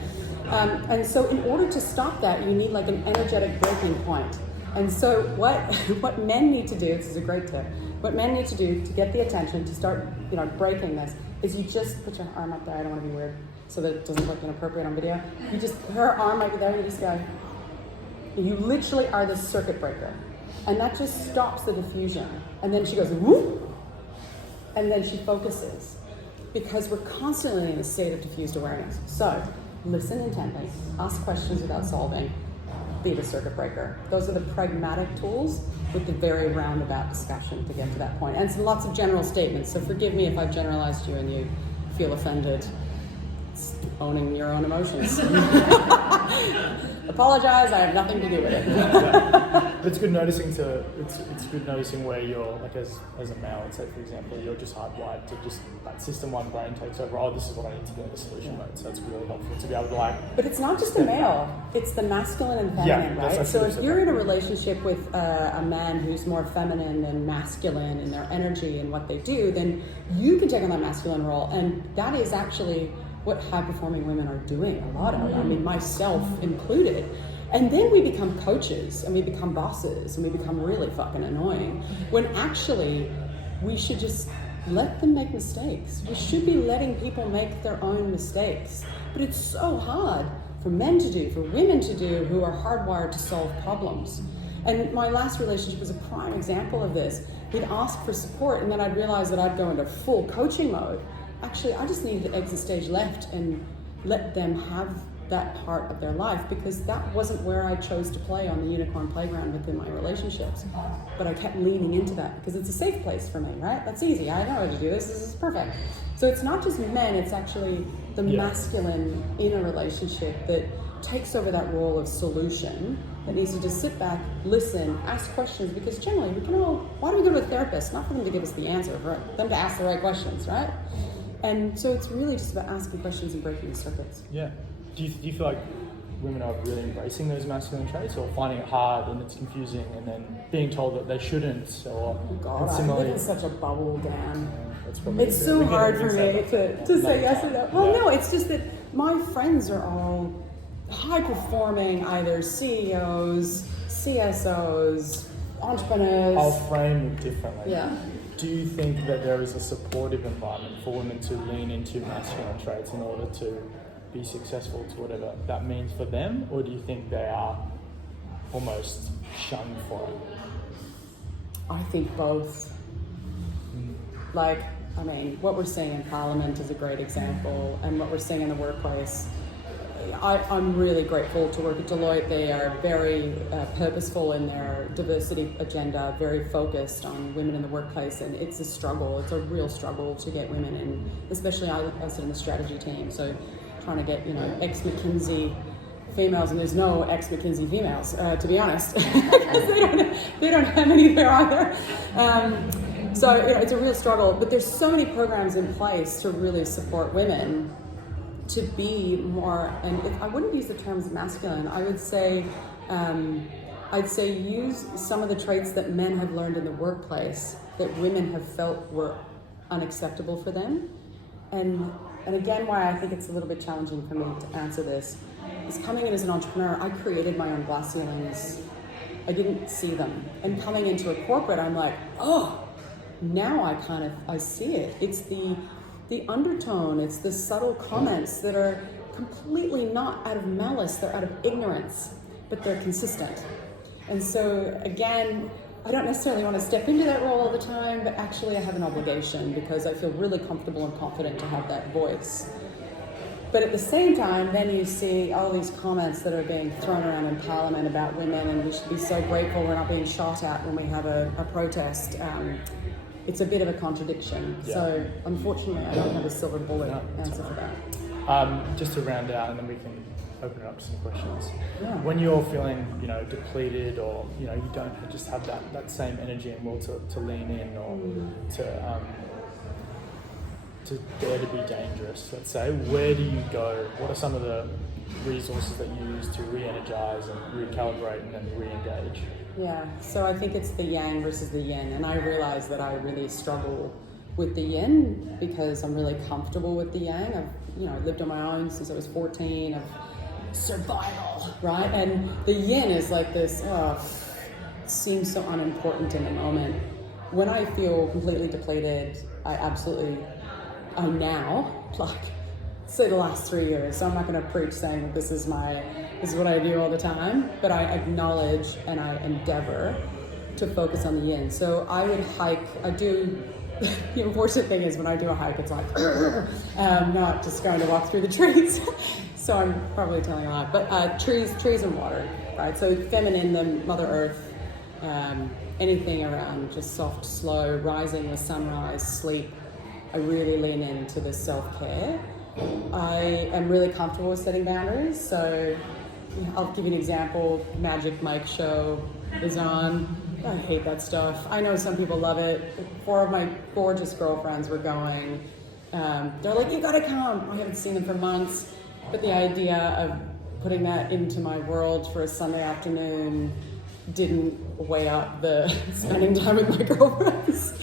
And so in order to stop that, you need like an energetic breaking point. And so what men need to do, this is a great tip, what men need to do to get the attention, to start, breaking this, is you just put your arm up there. I don't want to be weird, so that it doesn't look inappropriate on video. You just put her arm right there, you just go, you literally are the circuit breaker. And that just stops the diffusion. And then she goes, whoop, and then she focuses. Because we're constantly in a state of diffused awareness. So, listen intently, ask questions without solving, be the circuit breaker. Those are the pragmatic tools with the very roundabout discussion to get to that point. And it's lots of general statements, so forgive me if I've generalized you and you feel offended. It's owning your own emotions. Apologize, I have nothing to do with it. But it's good noticing it's good noticing where you're, like as a male, let's say for example, you're just hardwired to just that system one brain takes over, oh, this is what I need to do in the solution mode. So it's really helpful to be able to But it's not just the male, it's the masculine and feminine, right? So if you're in a relationship with a man who's more feminine and masculine in their energy and what they do, then you can take on that masculine role, and that is actually what high-performing women are doing a lot of. I mean, myself included. And then we become coaches, and we become bosses, and we become really fucking annoying, when actually we should just let them make mistakes. We should be letting people make their own mistakes. But it's so hard for men to do, for women to do, who are hardwired to solve problems. And my last relationship was a prime example of this. We'd ask for support, and then I'd realize that I'd go into full coaching mode. Actually, I just needed to exit stage left and let them have that part of their life, because that wasn't where I chose to play on the unicorn playground within my relationships. But I kept leaning into that because it's a safe place for me, right? That's easy. I know how to do this. This is perfect. So it's not just men, it's actually the masculine in a relationship that takes over that role of solution, that needs to just sit back, listen, ask questions, because generally we can all, why do we go to a therapist? Not for them to give us the answer, for them to ask the right questions, right? And so it's really just about asking questions and breaking the circuits. Yeah. Do you feel like women are really embracing those masculine traits, or finding it hard and it's confusing, and then being told that they shouldn't, or God, I similarly? live in such a bubble, Dan. That's probably It's so hard for me to say yes or no. Well, Yeah. no, it's just that my friends are all high-performing, either CEOs, CSOs, entrepreneurs. I'll frame it differently. Yeah. Do you think that there is a supportive environment for women to lean into masculine traits in order to be successful to whatever that means for them, or do you think they are almost shunned for it? I think both. Like, I mean, what we're seeing in Parliament is a great example, and what we're seeing in the workplace. I'm really grateful to work at Deloitte. They are very purposeful in their diversity agenda, very focused on women in the workplace, and it's a struggle. It's a real struggle to get women in, especially I sit in the strategy team, so trying to get, ex-McKinsey females, and there's no ex-McKinsey females, to be honest, because they don't have any there either. So it's a real struggle, but there's so many programs in place to really support women to be more, and I wouldn't use the terms masculine, I would say, use some of the traits that men have learned in the workplace that women have felt were unacceptable for them. And again, why I think it's a little bit challenging for me to answer this is coming in as an entrepreneur, I created my own glass ceilings. I didn't see them. And coming into a corporate, I'm like, oh, now I see it. It's the undertone, it's the subtle comments that are completely not out of malice, they're out of ignorance, but they're consistent. And so again, I don't necessarily want to step into that role all the time, but actually I have an obligation because I feel really comfortable and confident to have that voice. But at the same time, then you see all these comments that are being thrown around in Parliament about women, and we should be so grateful we're not being shot at when we have a protest. It's a bit of a contradiction. Yeah. So unfortunately, I don't have a silver bullet answer for that. Just to round out, and then we can open it up to some questions. Yeah. When you're feeling, depleted, or you don't just have that same energy and will to lean in, or to dare to be dangerous, let's say, where do you go? What are some of the resources that you use to re-energize and recalibrate and then re-engage? Yeah, so I think it's the yang versus the yin, and I realize that I really struggle with the yin because I'm really comfortable with the yang. I've lived on my own since I was 14. Of survival, right? And the yin is like this, seems so unimportant in the moment. When I feel completely depleted, I now, say the last 3 years, so I'm not going to preach saying that this is what I do all the time, but I acknowledge and I endeavor to focus on the yin. So I would hike, the unfortunate thing is when I do a hike, it's like, not just going to walk through the trees. So I'm probably telling a lot, but trees and water, right? So feminine, the Mother Earth, anything around just soft, slow, rising with sunrise, sleep. I really lean into the self-care. I am really comfortable with setting boundaries. So I'll give you an example. Magic Mike show is on. I hate that stuff. I know some people love it. 4 of my gorgeous girlfriends were going. They're like, you gotta come. I haven't seen them for months. But the idea of putting that into my world for a Sunday afternoon didn't weigh up the spending time with my girlfriends.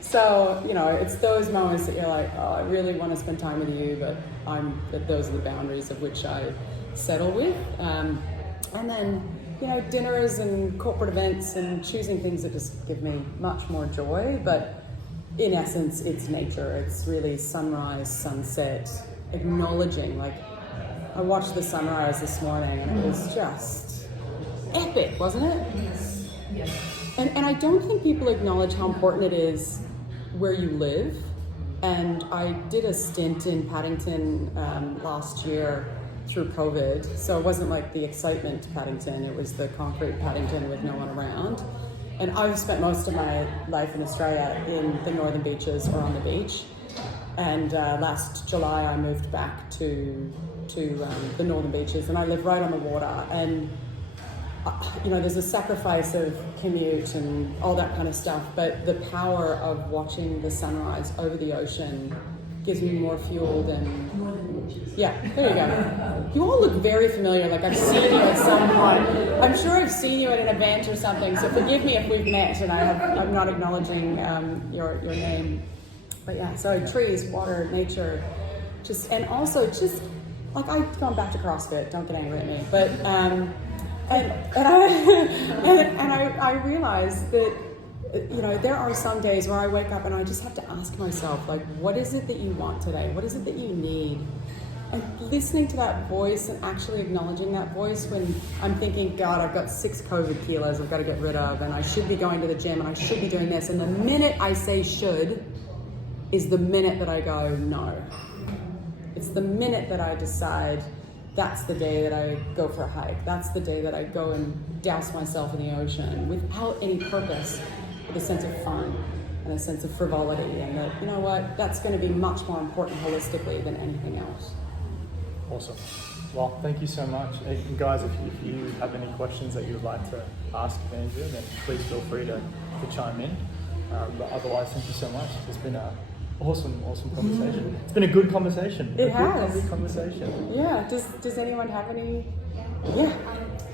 So, it's those moments that you're like, oh, I really want to spend time with you, but those are the boundaries of which I settle with. And then, dinners and corporate events and choosing things that just give me much more joy. But in essence, it's nature. It's really sunrise, sunset, acknowledging. Like, I watched the sunrise this morning and it was just epic, wasn't it? Yes. And I don't think people acknowledge how important it is where you live. And I did a stint in Paddington last year through COVID. So it wasn't like the excitement Paddington, it was the concrete Paddington with no one around. And I've spent most of my life in Australia in the northern beaches or on the beach. And last July I moved back to the northern beaches, and I live right on the water. And there's a sacrifice of commute and all that kind of stuff, but the power of watching the sunrise over the ocean gives me more fuel than... More than Yeah, there you go. You all look very familiar, like I've seen you at some point. I'm sure I've seen you at an event or something, so forgive me if we've met and I'm not acknowledging your name. But yeah, so trees, water, nature, and also like I've gone back to CrossFit, don't get angry at me, but I realized that, you know, there are some days where I wake up and I just have to ask myself, like, what is it that you want today? What is it that you need? And listening to that voice and actually acknowledging that voice when I'm thinking, God, I've got 6 COVID kilos I've got to get rid of, and I should be going to the gym and I should be doing this. And the minute I say should is the minute that I go, no. It's the minute that I decide that's the day that I go for a hike. That's the day that I go and douse myself in the ocean without any purpose, with a sense of fun and a sense of frivolity, and that, you know what, that's going to be much more important holistically than anything else. Awesome. Well, thank you so much. And guys, if you have any questions that you would like to ask Andrea, then please feel free to chime in. But otherwise, thank you so much. It's been an awesome conversation. It's been a good conversation. It has. Good conversation. Yeah. Does anyone have any? Yeah. Yeah.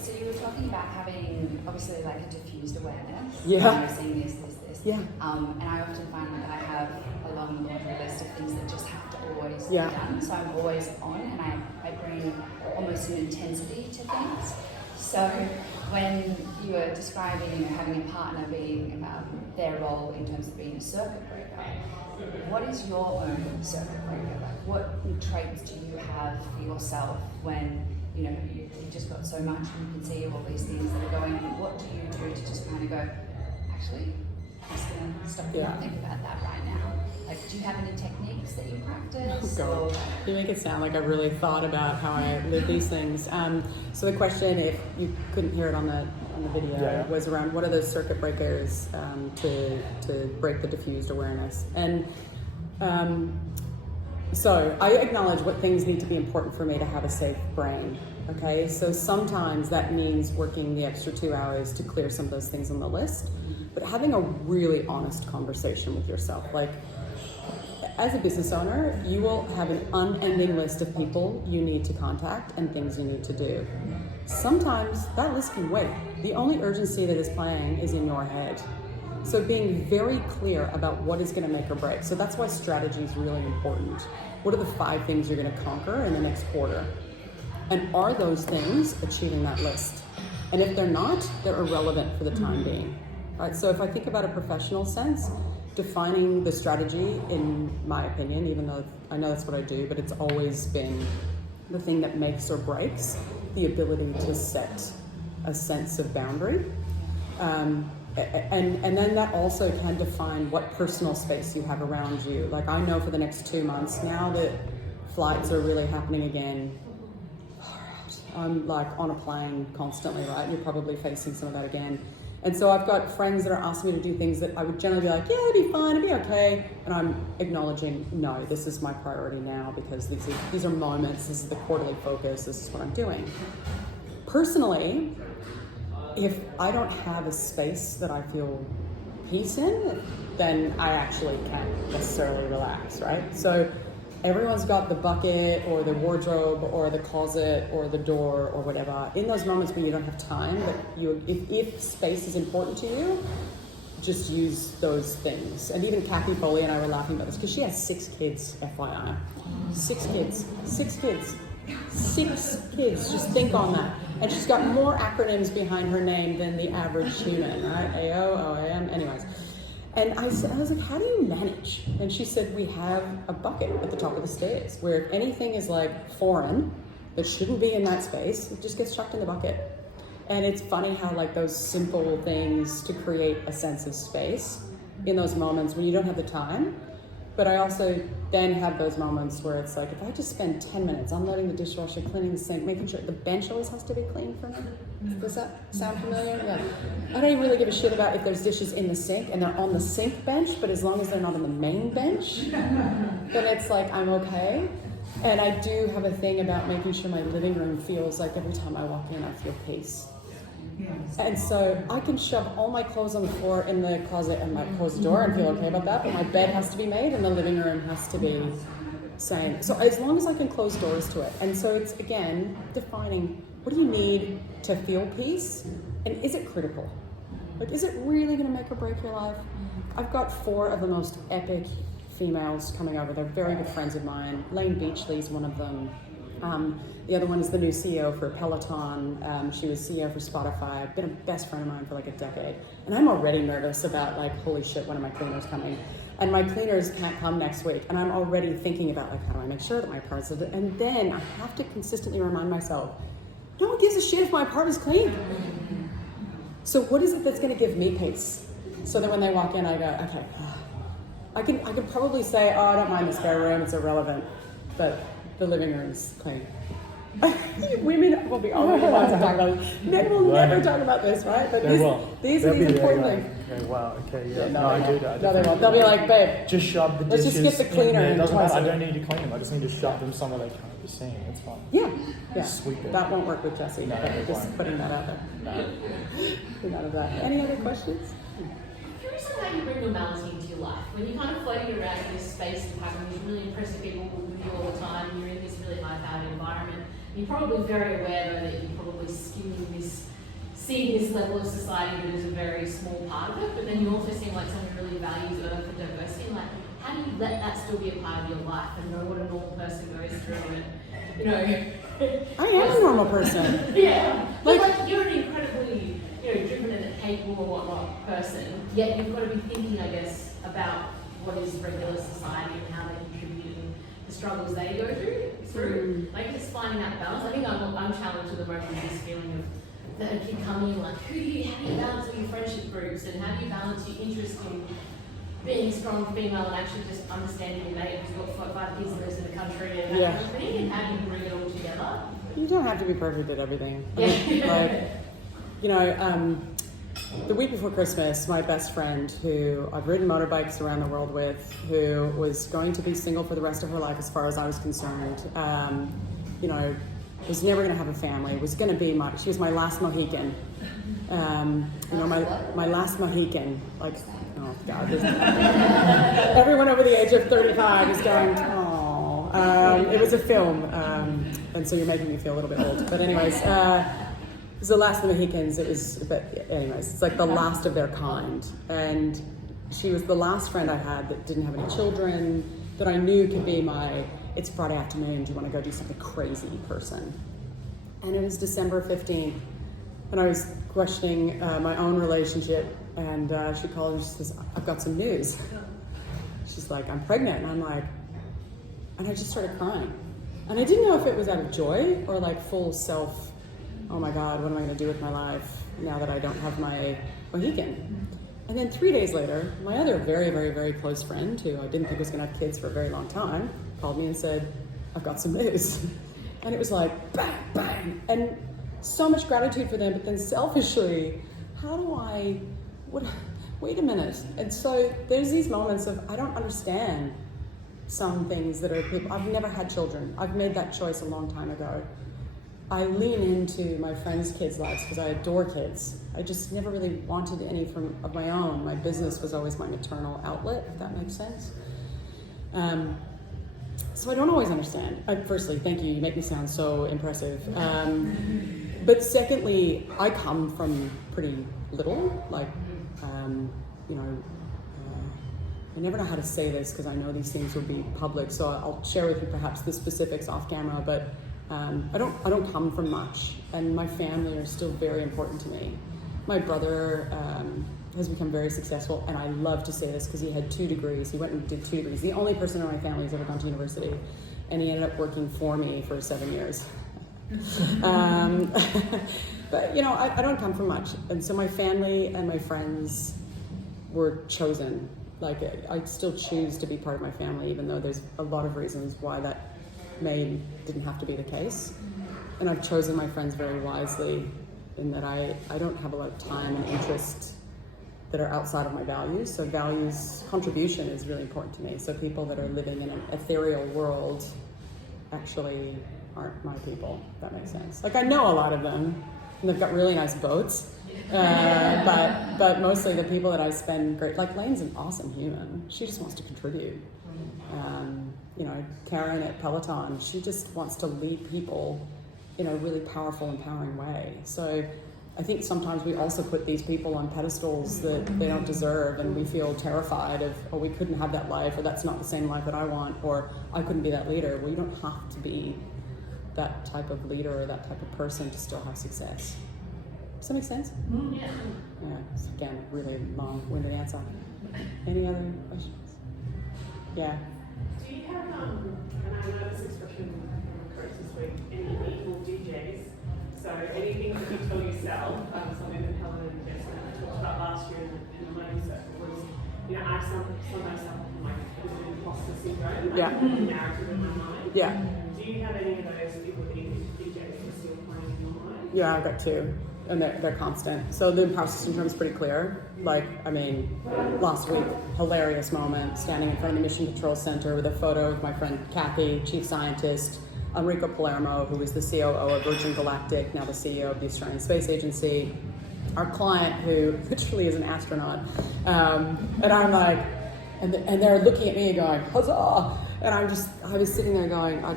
So you were talking about having obviously like a diffused awareness. Yeah. You're seeing this. Yeah. And I often find that I have a long laundry list of things that just have to always be Yeah. done. So I'm always on, and I bring almost an intensity to things. So when you were describing, you know, having a partner being their role in terms of being a circuit breaker, what is your own circuit breaker? Like, what traits do you have for yourself when, you know, you've just got so much and you can see all these things that are going on? What do you do to just kind of go, actually, I'm just going to stop and not think about that right now? Like, do you have any techniques that you practice? Oh, God. You make it sound like I really thought about how I live these things. So the question, if you couldn't hear it on the video, was around what are those circuit breakers to break the diffused awareness. And so I acknowledge what things need to be important for me to have a safe brain. Okay, so sometimes that means working the extra 2 hours to clear some of those things on the list, but having a really honest conversation with yourself. Like, as a business owner, you will have an unending list of people you need to contact and things you need to do. Sometimes that list can wait. The only urgency that is playing is in your head. So being very clear about what is going to make or break. So that's why strategy is really important. What are the 5 things you're going to conquer in the next quarter? And are those things achieving that list? And if they're not, they're irrelevant for the time being. Right? So if I think about a professional sense, defining the strategy, in my opinion, even though I know that's what I do, but it's always been the thing that makes or breaks the ability to set a sense of boundary. And then that also can define what personal space you have around you. Like, I know for the next 2 months, now that flights are really happening again, I'm like on a plane constantly, right? You're probably facing some of that again. And so I've got friends that are asking me to do things that I would generally be like, yeah, it'd be fine, it'd be okay. And I'm acknowledging, no, this is my priority now because these are moments, this is the quarterly focus, this is what I'm doing. Personally, if I don't have a space that I feel peace in, then I actually can't necessarily relax, right? So everyone's got the bucket or the wardrobe or the closet or the door or whatever. In those moments when you don't have time, but if space is important to you, just use those things. And even Kathy Foley and I were laughing about this because she has 6 kids, FYI. 6 kids. Just think on that. And she's got more acronyms behind her name than the average human, right? AO, OAM, anyways. And I was like, how do you manage? And she said, we have a bucket at the top of the stairs where if anything is like foreign that shouldn't be in that space, it just gets chucked in the bucket. And it's funny how like those simple things to create a sense of space in those moments when you don't have the time. But I also then have those moments where it's like, if I just spend 10 minutes unloading the dishwasher, cleaning the sink, making sure the bench always has to be clean for me. Does that sound familiar? Yeah. I don't even really give a shit about if there's dishes in the sink and they're on the sink bench, but as long as they're not on the main bench, then it's like, I'm okay. And I do have a thing about making sure my living room feels like every time I walk in, I feel peace. And so I can shove all my clothes on the floor in the closet and close the door and feel okay about that, but my bed has to be made and the living room has to be saying, so as long as I can close doors to it. And so it's, again, defining what do you need to feel peace, and is it critical? Like, is it really going to make or break your life? I've got 4 of the most epic females coming over. They're very good friends of mine. Lane Beachley's one of them. The other one is the new CEO for Peloton. She was CEO for Spotify. Been a best friend of mine for like a decade. And I'm already nervous about like, holy shit, when are my cleaners coming? And my cleaners can't come next week. And I'm already thinking about like, how do I make sure that my apartment's, and then I have to consistently remind myself, no one gives a shit if my apartment's clean. So what is it that's gonna give me peace? So that when they walk in, I go, okay, I can probably say, oh, I don't mind the spare room, it's irrelevant, but the living room's clean. Women will be always the ones to talk about it. Men will never talk about this, right? But these are these important things. Okay, wow, okay, yeah. No, I do that. No, they won't. They'll be like, babe, just shove the let's dishes just get the cleaner in there. in Doesn't twice matter. a I week. don't need to clean them. I just need to shove them somewhere they can't be seen. It's fine. Yeah. Sweep it. That won't work with Jessie. No, it just won't. putting that out there. No. None of that. Any other questions? Curious on how you bring normality into your life. When you're kind of floating around in this space and having these really impressive people with you all the time, you're in this really high-powered environment, you're probably very aware though that you're probably seeing this level of society that is a very small part of it, but then you also seem like someone who really values Earth and diversity. And like, how do you let that still be a part of your life and know what a normal person goes through and, you know... I am a normal person. Yeah. But like, you're an incredibly, driven and capable and whatnot person, yet you've got to be thinking, I guess, about what is regular society and how they contribute and the struggles they go through. Like, just finding that balance. I think I'm challenged at the moment with this feeling of that a kid coming in, like, how do you balance all your friendship groups and how do you balance your interest in being a strong female and actually just understanding your mate who's got 5 kids and lives in the country and that kind of thing, and how do you bring it all together? You don't have to be perfect at everything. Yeah. The week before Christmas, my best friend, who I've ridden motorbikes around the world with, who was going to be single for the rest of her life as far as I was concerned, was never going to have a family, was going to be she was my last Mohican. My last Mohican, like, oh God, everyone over the age of 35 is going, oh. It was a film, and so you're making me feel a little bit old. But anyways, it was the last of the Mohicans. It's like the last of their kind. And she was the last friend I had that didn't have any children, that I knew could be it's Friday afternoon, do you want to go do something crazy person? And it was December 15th, and I was questioning my own relationship, and she called and she says, I've got some news. She's like, I'm pregnant, and I'm like, and I just started crying. And I didn't know if it was out of joy or like full self, oh my God, what am I going to do with my life now that I don't have my Mohican? And then 3 days later, my other very, very, very close friend, who I didn't think was going to have kids for a very long time, called me and said, I've got some news. And it was like, bang, bang. And so much gratitude for them, but then selfishly, wait a minute. And so there's these moments of, I don't understand some things that are people. I've never had children. I've made that choice a long time ago. I lean into my friends' kids' lives because I adore kids. I just never really wanted any of my own. My business was always my maternal outlet, if that makes sense. So I don't always understand. Firstly, thank you. You make me sound so impressive. But secondly, I come from pretty little. I never know how to say this because I know these things will be public. So I'll share with you perhaps the specifics off camera. But I don't come from much, and my family are still very important to me. My brother has become very successful, and I love to say this because he had 2 degrees. He went and did 2 degrees. The only person in my family who's ever gone to university, and he ended up working for me for 7 years. But I don't come from much, and so my family and my friends were chosen. Like, I still choose to be part of my family, even though there's a lot of reasons why that didn't have to be the case. And I've chosen my friends very wisely in that I don't have a lot of time and interest that are outside of my values. So contribution is really important to me. So people that are living in an ethereal world actually aren't my people, if that makes sense. Like, I know a lot of them, and they've got really nice boats, but mostly the people that I spend like Lane's an awesome human. She just wants to contribute. Karen at Peloton, she just wants to lead people in a really powerful, empowering way. So I think sometimes we also put these people on pedestals that they don't deserve, and we feel terrified of, oh, we couldn't have that life, or that's not the same life that I want, or I couldn't be that leader. Well, you don't have to be that type of leader or that type of person to still have success. Does that make sense? Yeah. Yeah, it's, again, really long-winded answer. Any other questions? Yeah. Do you have, and I know this expression from a coach this week, any equal DJs? So anything that you tell yourself, something that Helen and Jess talked about last year in the learning circle was, I sometimes suffer from like imposter syndrome, like a narrative in my mind. Yeah. Do you have any of those equal DJs that are still playing in your mind? Yeah, I've got two. And they're constant. So the imposter syndrome is pretty clear. Last week, hilarious moment, standing in front of the Mission Control Center with a photo of my friend Kathy, chief scientist, Enrico Palermo, who is the COO of Virgin Galactic, now the CEO of the Australian Space Agency, our client, who literally is an astronaut. And I'm like, and they're looking at me going, huzzah! And I was sitting there going, I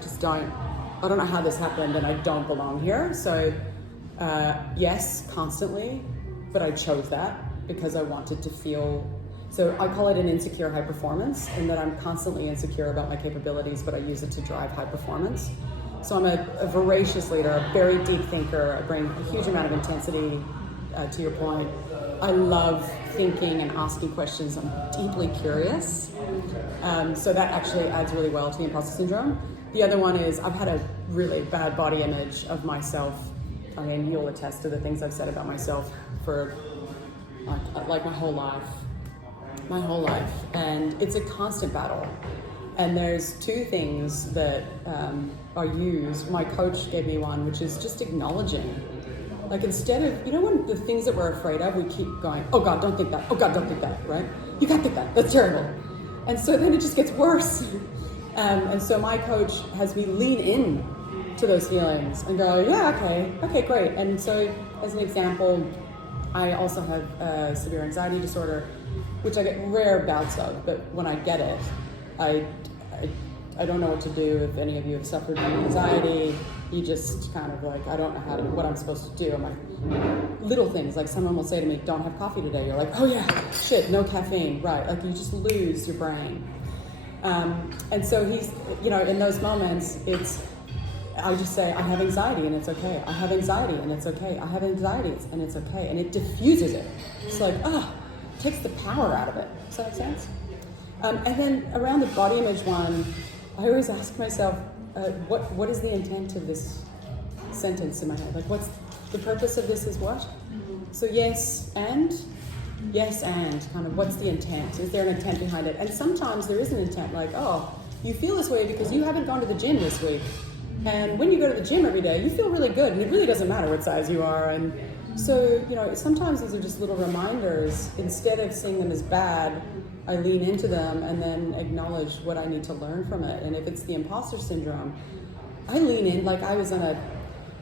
don't know how this happened, and I don't belong here. So, yes, constantly, but I chose that because I wanted to feel, so I call it an insecure high performance, in that I'm constantly insecure about my capabilities, but I use it to drive high performance. So I'm a voracious leader, a very deep thinker. I bring a huge amount of intensity, to your point. I love thinking and asking questions. I'm deeply curious. So that actually adds really well to the imposter syndrome. The other one is I've had a really bad body image of myself. I mean, you'll attest to the things I've said about myself for like my whole life. And it's a constant battle. And there's two things that are used. My coach gave me one, which is just acknowledging. Like, instead of, when the things that we're afraid of, we keep going, oh God, don't think that. Oh God, don't think that, right? You can't think that. That's terrible. And so then it just gets worse. And so my coach has me lean in to those feelings and go, yeah, okay, great. And so, as an example, I also have severe anxiety disorder, which I get rare bouts of, but when I get it, I don't know what to do. If any of you have suffered from anxiety, you just kind of like, I don't know what I'm supposed to do. I'm like, little things, like someone will say to me, don't have coffee today. You're like, oh yeah, shit, no caffeine, right? Like, you just lose your brain. And so he's, in those moments, I just say, I have anxiety and it's okay. I have anxiety and it's okay. I have anxiety and it's okay. And it diffuses it. It's like, takes the power out of it. Does that make sense? And then around the body image one, I always ask myself, what is the intent of this sentence in my head? Like, what's the purpose of this is what? So yes and kind of, what's the intent? Is there an intent behind it? And sometimes there is an intent, like, oh, you feel this way because you haven't gone to the gym this week. And when you go to the gym every day, you feel really good, and it really doesn't matter what size you are. And so, sometimes these are just little reminders. Instead of seeing them as bad, I lean into them and then acknowledge what I need to learn from it. And if it's the imposter syndrome, I lean in. Like, I was on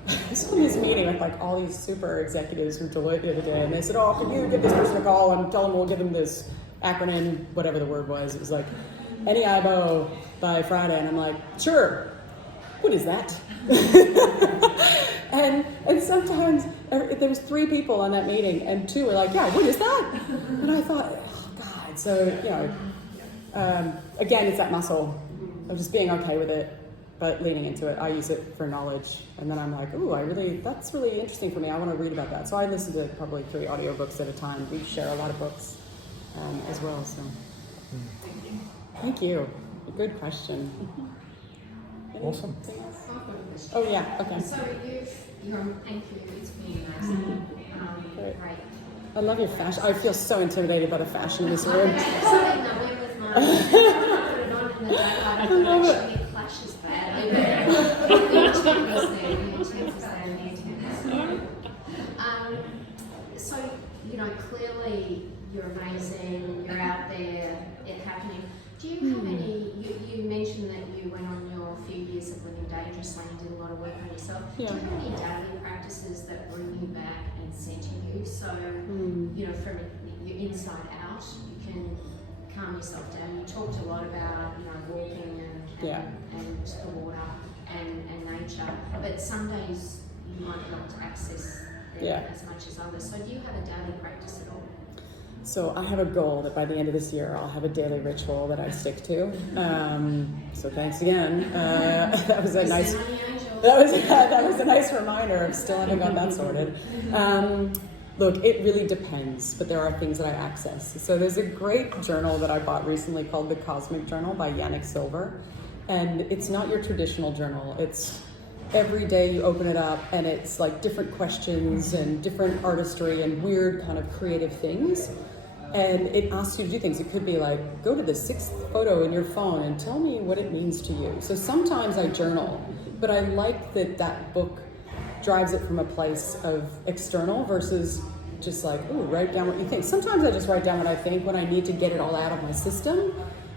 this meeting with like all these super executives from Deloitte the other day, and they said, oh, can you give this person a call and tell them we'll give them this acronym, whatever the word was. It was like, NEIBO by Friday. And I'm like, sure. What is that? and sometimes there was 3 people on that meeting, and 2 were like, yeah, what is that? And I thought, oh God. So, again, it's that muscle of just being okay with it, but leaning into it. I use it for knowledge, and then I'm like, ooh, that's really interesting for me. I want to read about that. So I listen to probably 3 audiobooks at a time. We share a lot of books as well. So thank you. Good question. Awesome. Oh yeah, okay. So thank you. It's been amazing. Great. I love your fashion. I feel so intimidated by the fashion in this room. Something that went with my put it on in the day. I don't actually it clashes badly. The intent is there. The intent is there. The intent is there. So clearly you're amazing. You're out there. It's happening. Do you have any? You mentioned that you went on your few years of living dangerously and did a lot of work on yourself. Yeah. Do you have any daily practices that bring you back and center you? So from your inside out, you can calm yourself down. You talked a lot about, you know, walking and the water and nature, but some days you might not access them as much as others. So do you have a daily practice at all? So I have a goal that by the end of this year I'll have a daily ritual that I stick to. So thanks again. That was a nice. That was a nice reminder of still having got that sorted. Look, it really depends, but there are things that I access. So there's a great journal that I bought recently called The Cosmic Journal by Yannick Silver, and it's not your traditional journal. It's every day you open it up and it's like different questions and different artistry and weird kind of creative things. And it asks you to do things. It could be like, go to the 6th photo in your phone and tell me what it means to you. So sometimes I journal, but I like that book drives it from a place of external versus just like, ooh, write down what you think. Sometimes I just write down what I think when I need to get it all out of my system.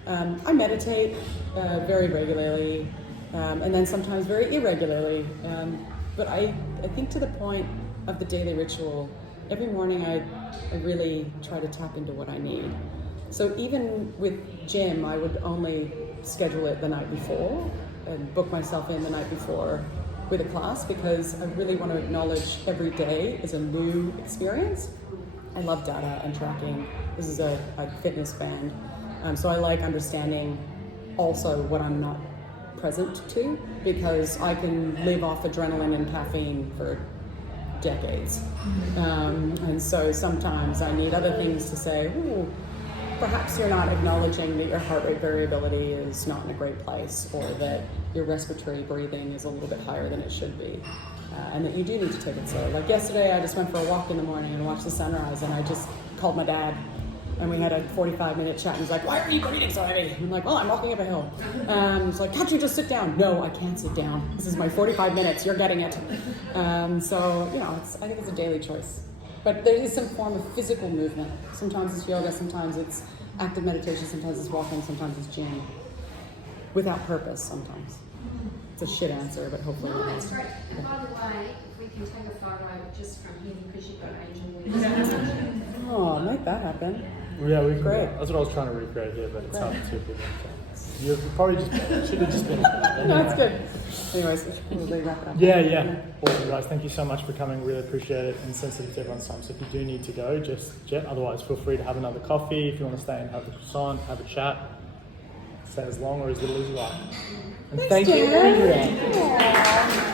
I meditate very regularly, and then sometimes very irregularly. But I think to the point of the daily ritual, every morning I really try to tap into what I need. So even with gym, I would only schedule it the night before and book myself in the night before with a class because I really want to acknowledge every day is a new experience. I love data and tracking. This is a fitness band. So I like understanding also what I'm not present to because I can live off adrenaline and caffeine for decades. And so sometimes I need other things to say, ooh, perhaps you're not acknowledging that your heart rate variability is not in a great place or that your respiratory breathing is a little bit higher than it should be. And that you do need to take it slow. Like yesterday, I just went for a walk in the morning and watched the sunrise and I just called my dad and we had a 45-minute chat and he's like, why are you breathing so heavy? I'm like, well, I'm walking up a hill. He's like, can't you just sit down? No, I can't sit down. This is my 45 minutes, you're getting it. So, you know, I think it's a daily choice. But there is some form of physical movement. Sometimes it's yoga, sometimes it's active meditation, sometimes it's walking, sometimes it's gym. Without purpose, sometimes. It's a shit answer, but hopefully No, it it's helps. great. And by the way, if we can take a photo just from him because you've got angel wings. Oh, make that happen. Yeah, we can. Great. That's what I was trying to recreate here, but it's hard to do. You probably should have just been. No, that's good. Anyways, we should probably wrap it up. Yeah. Awesome, guys. Thank you so much for coming. Really appreciate it and sensitive to everyone's time. So if you do need to go, just jet. Otherwise, feel free to have another coffee. If you want to stay and have a croissant, have a chat. Stay as long or as little as you like. And thank you, Andrea.